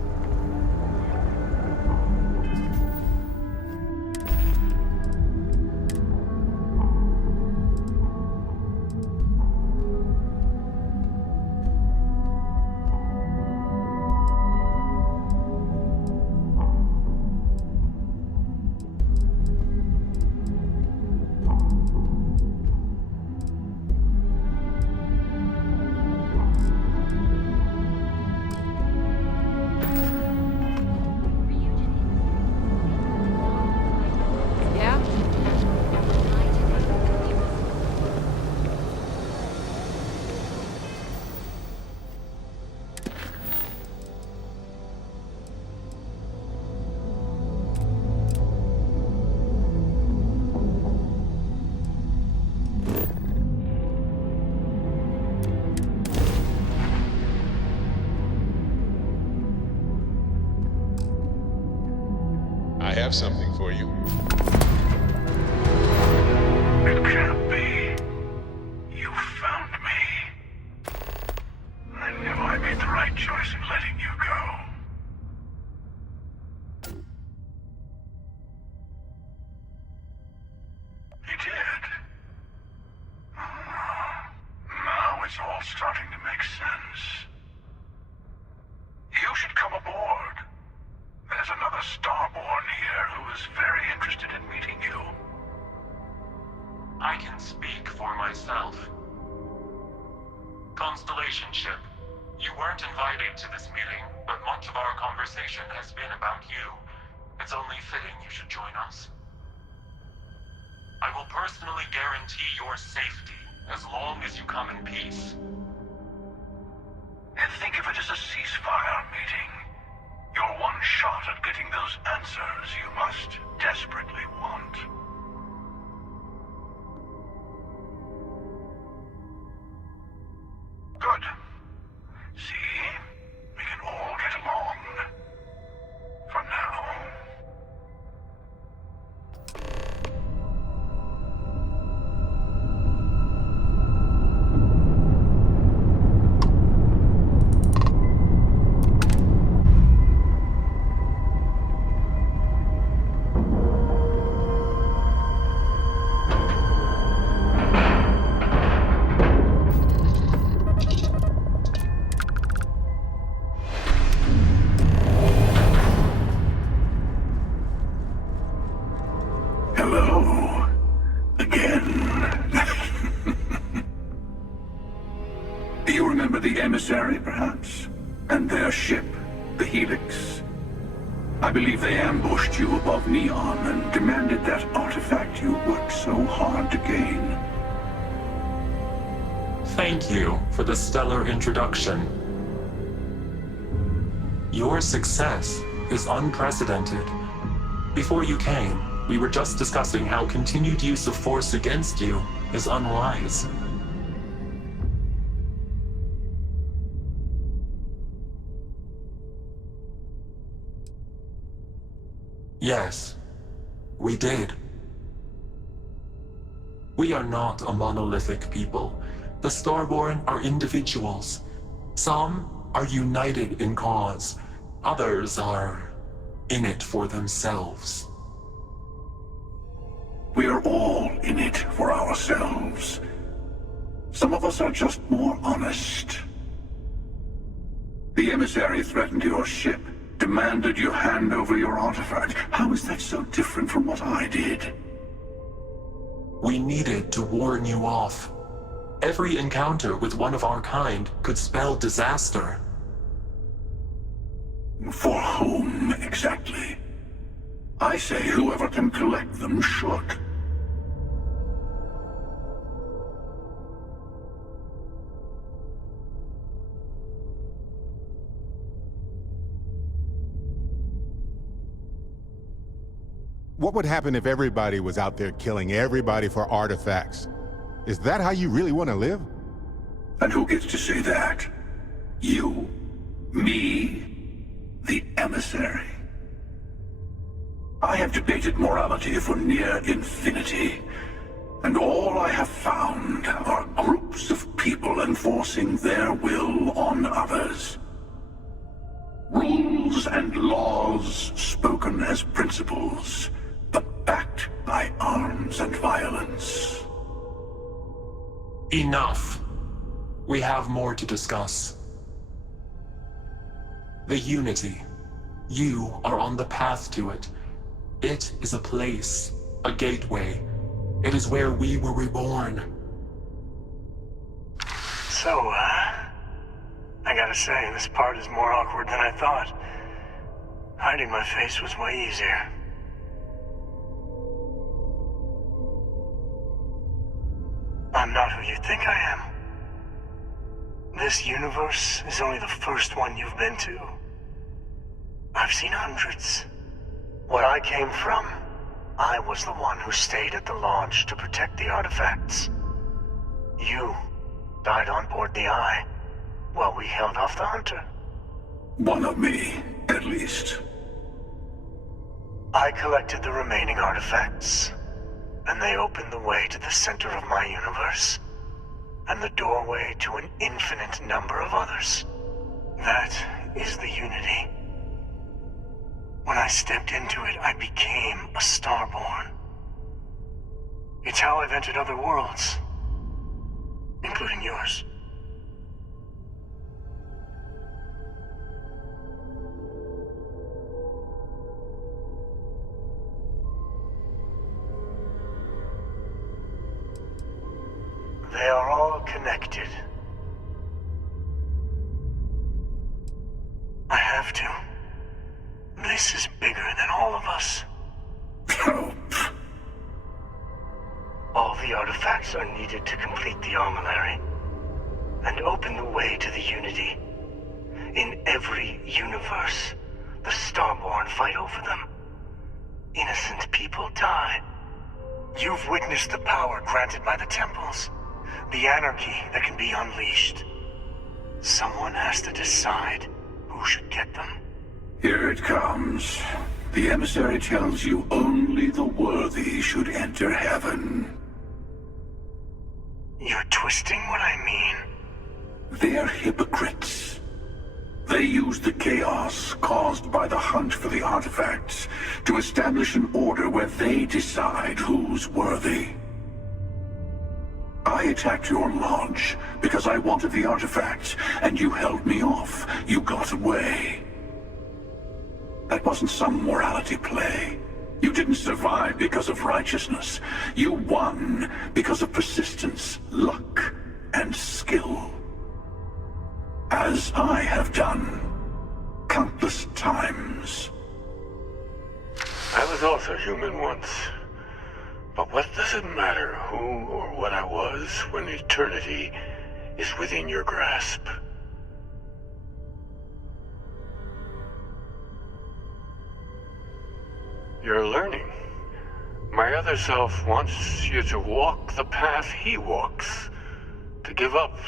I have something for you. It can't be. You found me. I knew I made the right choice in letting you go. You did. Now it's all starting to make sense. You should come aboard. There's another Starborn here who is very interested in meeting you. I can speak for myself. Constellation ship, you weren't invited to this meeting, but much of our conversation has been about you. It's only fitting you should join us. I will personally guarantee your safety as long as you come in peace. And think of it as a ceasefire meeting. Your one shot at getting those answers you must desperately want. Good. See? We can all get along. For now. Hello. Again. You remember the emissary, perhaps? And their ship, the Helix? I believe they ambushed you above Neon and demanded that artifact you worked so hard to gain. Thank you for the stellar introduction. Your success is unprecedented. Before you came, we were just discussing how continued use of force against you is unwise. Yes, we did. We are not a monolithic people. The Starborn are individuals. Some are united in cause. Others are in it for themselves. We're all in it for ourselves. Some of us are just more honest. The emissary threatened your ship, demanded you hand over your artifact. How is that so different from what I did? We needed to warn you off. Every encounter with one of our kind could spell disaster. For whom, exactly? I say whoever can collect them should. What would happen if everybody was out there killing everybody for artifacts? Is that how you really want to live? And who gets to say that? You? Me? The emissary? I have debated morality for near infinity, and all I have found are groups of people enforcing their will on others. Rules and laws spoken as principles, but backed by arms and violence. Enough. We have more to discuss. The Unity. You are on the path to it. It is a place, a gateway. It is where we were reborn. So, I gotta say, this part is more awkward than I thought. Hiding my face was way easier. I'm not who you think I am. This universe is only the first one you've been to. I've seen hundreds. Where I came from, I was the one who stayed at the launch to protect the artifacts. You died on board the Eye, while we held off the Hunter. One of me, at least. I collected the remaining artifacts, and they opened the way to the center of my universe, and the doorway to an infinite number of others. That is the Unity. When I stepped into it, I became a Starborn. It's how I've entered other worlds, including yours. They are all connected. I have to. This is bigger than all of us. All the artifacts are needed to complete the armillary and open the way to the Unity. In every universe, the Starborn fight over them. Innocent people die. You've witnessed the power granted by the temples, the anarchy that can be unleashed. Someone has to decide who should get them. Here it comes. The emissary tells you only the worthy should enter heaven. You're twisting what I mean. They're hypocrites. They use the chaos caused by the hunt for the artifacts to establish an order where they decide who's worthy. I attacked your launch because I wanted the artifacts, and you held me off. You got away. That wasn't some morality play. You didn't survive because of righteousness. You won because of persistence, luck, and skill. As I have done countless times. I was also human once. But what does it matter who or what I was when eternity is within your grasp? You're learning. My other self wants you to walk the path he walks, to give up,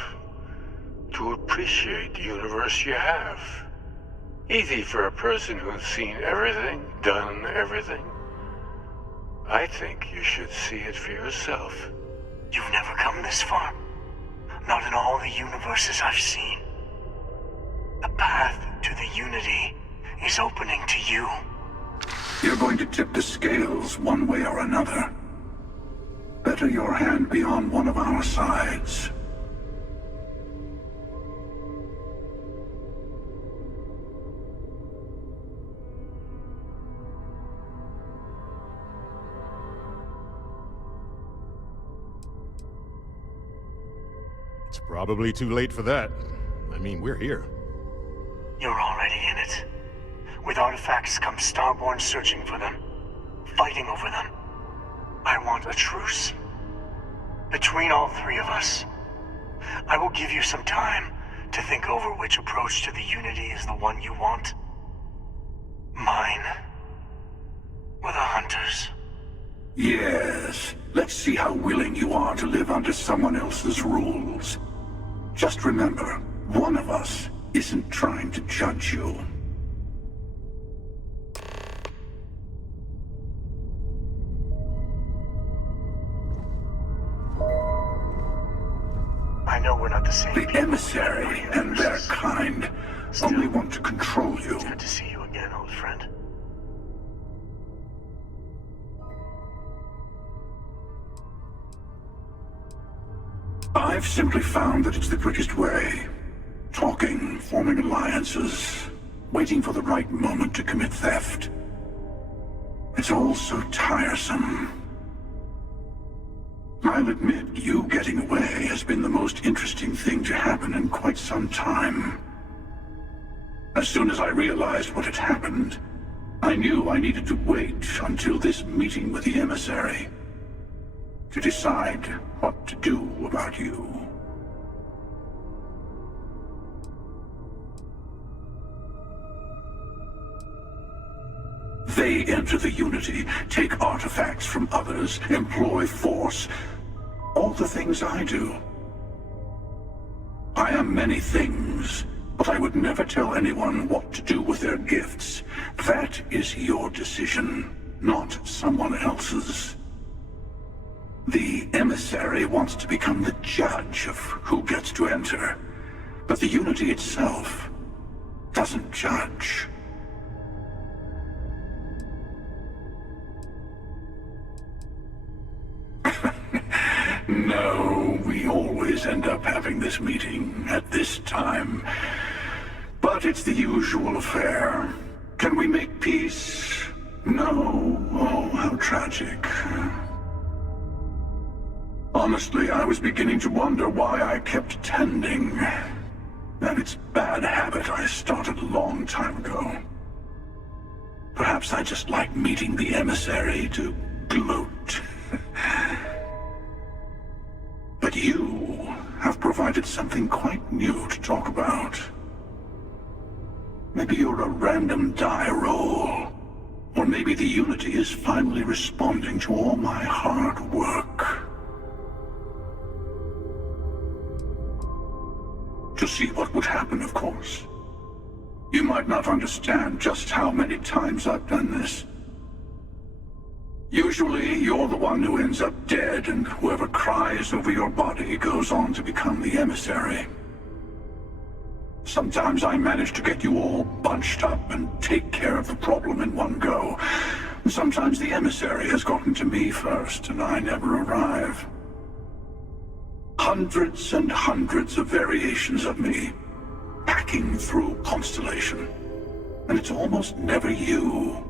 to appreciate the universe you have. Easy for a person who's seen everything, done everything. I think you should see it for yourself. You've never come this far. Not in all the universes I've seen. The path to the Unity is opening to you. You're going to tip the scales one way or another. Better your hand be on one of our sides. It's probably too late for that. I mean, we're here. You're already in it. With artifacts comes Starborn searching for them, fighting over them. I want a truce. Between all three of us. I will give you some time to think over which approach to the Unity is the one you want. Mine. Or the Hunters. Yes. Let's see how willing you are to live under someone else's rules. Just remember, one of us isn't trying to judge you. I know we're not the same. The emissary and their kind only want to control you. It's good to see you again, old friend. I've simply found that it's the quickest way. Talking, forming alliances, waiting for the right moment to commit theft. It's all so tiresome. I'll admit, you getting away has been the most interesting thing to happen in quite some time. As soon as I realized what had happened, I knew I needed to wait until this meeting with the emissary to decide what to do about you. They enter the Unity, take artifacts from others, employ force. All the things I do. I am many things, but I would never tell anyone what to do with their gifts. That is your decision, not someone else's. The emissary wants to become the judge of who gets to enter, but the Unity itself doesn't judge. No, we always end up having this meeting at this time. But it's the usual affair. Can we make peace? No. Oh, how tragic. Honestly, I was beginning to wonder why I kept tending. And it's a bad habit I started a long time ago. Perhaps I just like meeting the emissary to gloat. But you have provided something quite new to talk about. Maybe you're a random die roll. Or maybe the Unity is finally responding to all my hard work. To see what would happen, of course. You might not understand just how many times I've done this. Usually, you're the one who ends up dead, and whoever cries over your body goes on to become the emissary. Sometimes I manage to get you all bunched up and take care of the problem in one go. Sometimes the emissary has gotten to me first, and I never arrive. Hundreds and hundreds of variations of me, hacking through Constellation. And it's almost never you.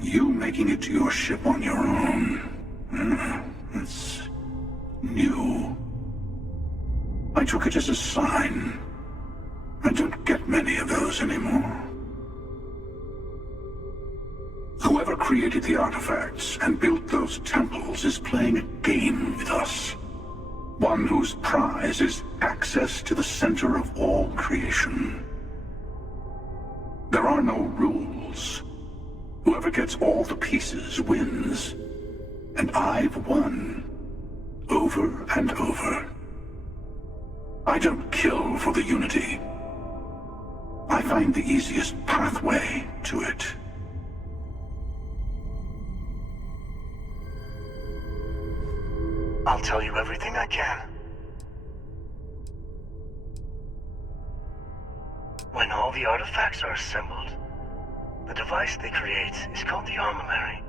You making it to your ship on your own. It's new. I took it as a sign. I don't get many of those anymore. Whoever created the artifacts and built those temples is playing a game with us. One whose prize is access to the center of all creation. There are no rules. Whoever gets all the pieces wins. And I've won. Over and over. I don't kill for the Unity. I find the easiest pathway to it. I'll tell you everything I can. When all the artifacts are assembled, the device they create is called the Armillary.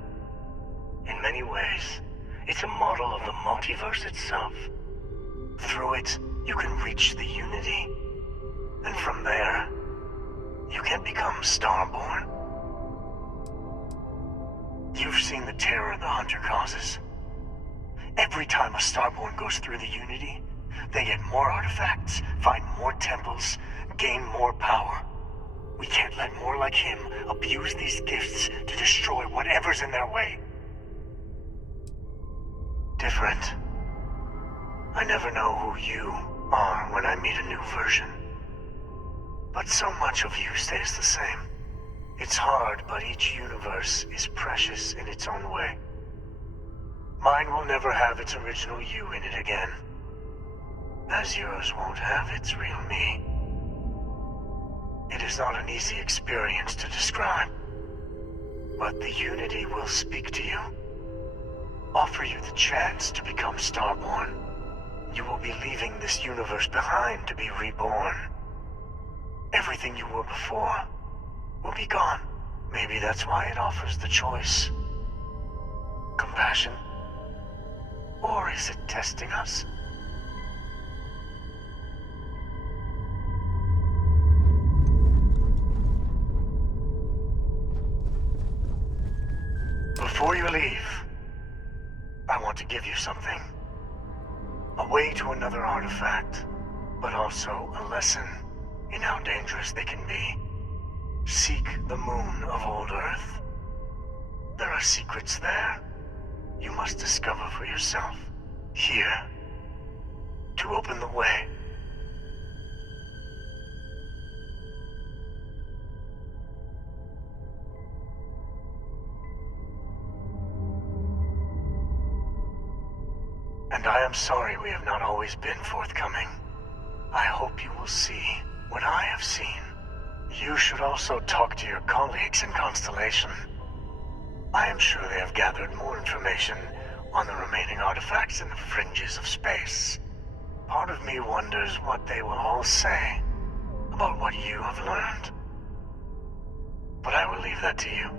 In many ways, it's a model of the multiverse itself. Through it, you can reach the Unity. And from there, you can become Starborn. You've seen the terror the Hunter causes. Every time a Starborn goes through the Unity, they get more artifacts, find more temples, gain more power. We can't let more like him abuse these gifts to destroy whatever's in their way. Different. I never know who you are when I meet a new version. But so much of you stays the same. It's hard, but each universe is precious in its own way. Mine will never have its original you in it again, as yours won't have its real me. It is not an easy experience to describe, but the Unity will speak to you, offer you the chance to become Starborn. You will be leaving this universe behind to be reborn. Everything you were before will be gone. Maybe that's why it offers the choice. Compassion? Or is it testing us? Before you leave, I want to give you something. A way to another artifact, but also a lesson in how dangerous they can be. Seek the moon of old Earth. There are secrets there you must discover for yourself. Here, to open the way. And I am sorry we have not always been forthcoming. I hope you will see what I have seen. You should also talk to your colleagues in Constellation. I am sure they have gathered more information on the remaining artifacts in the fringes of space. Part of me wonders what they will all say about what you have learned. But I will leave that to you.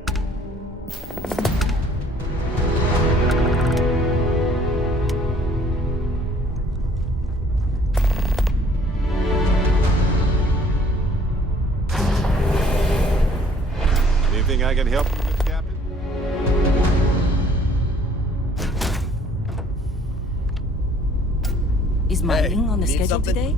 Anything I can help you with, Captain? Is mining on the schedule today?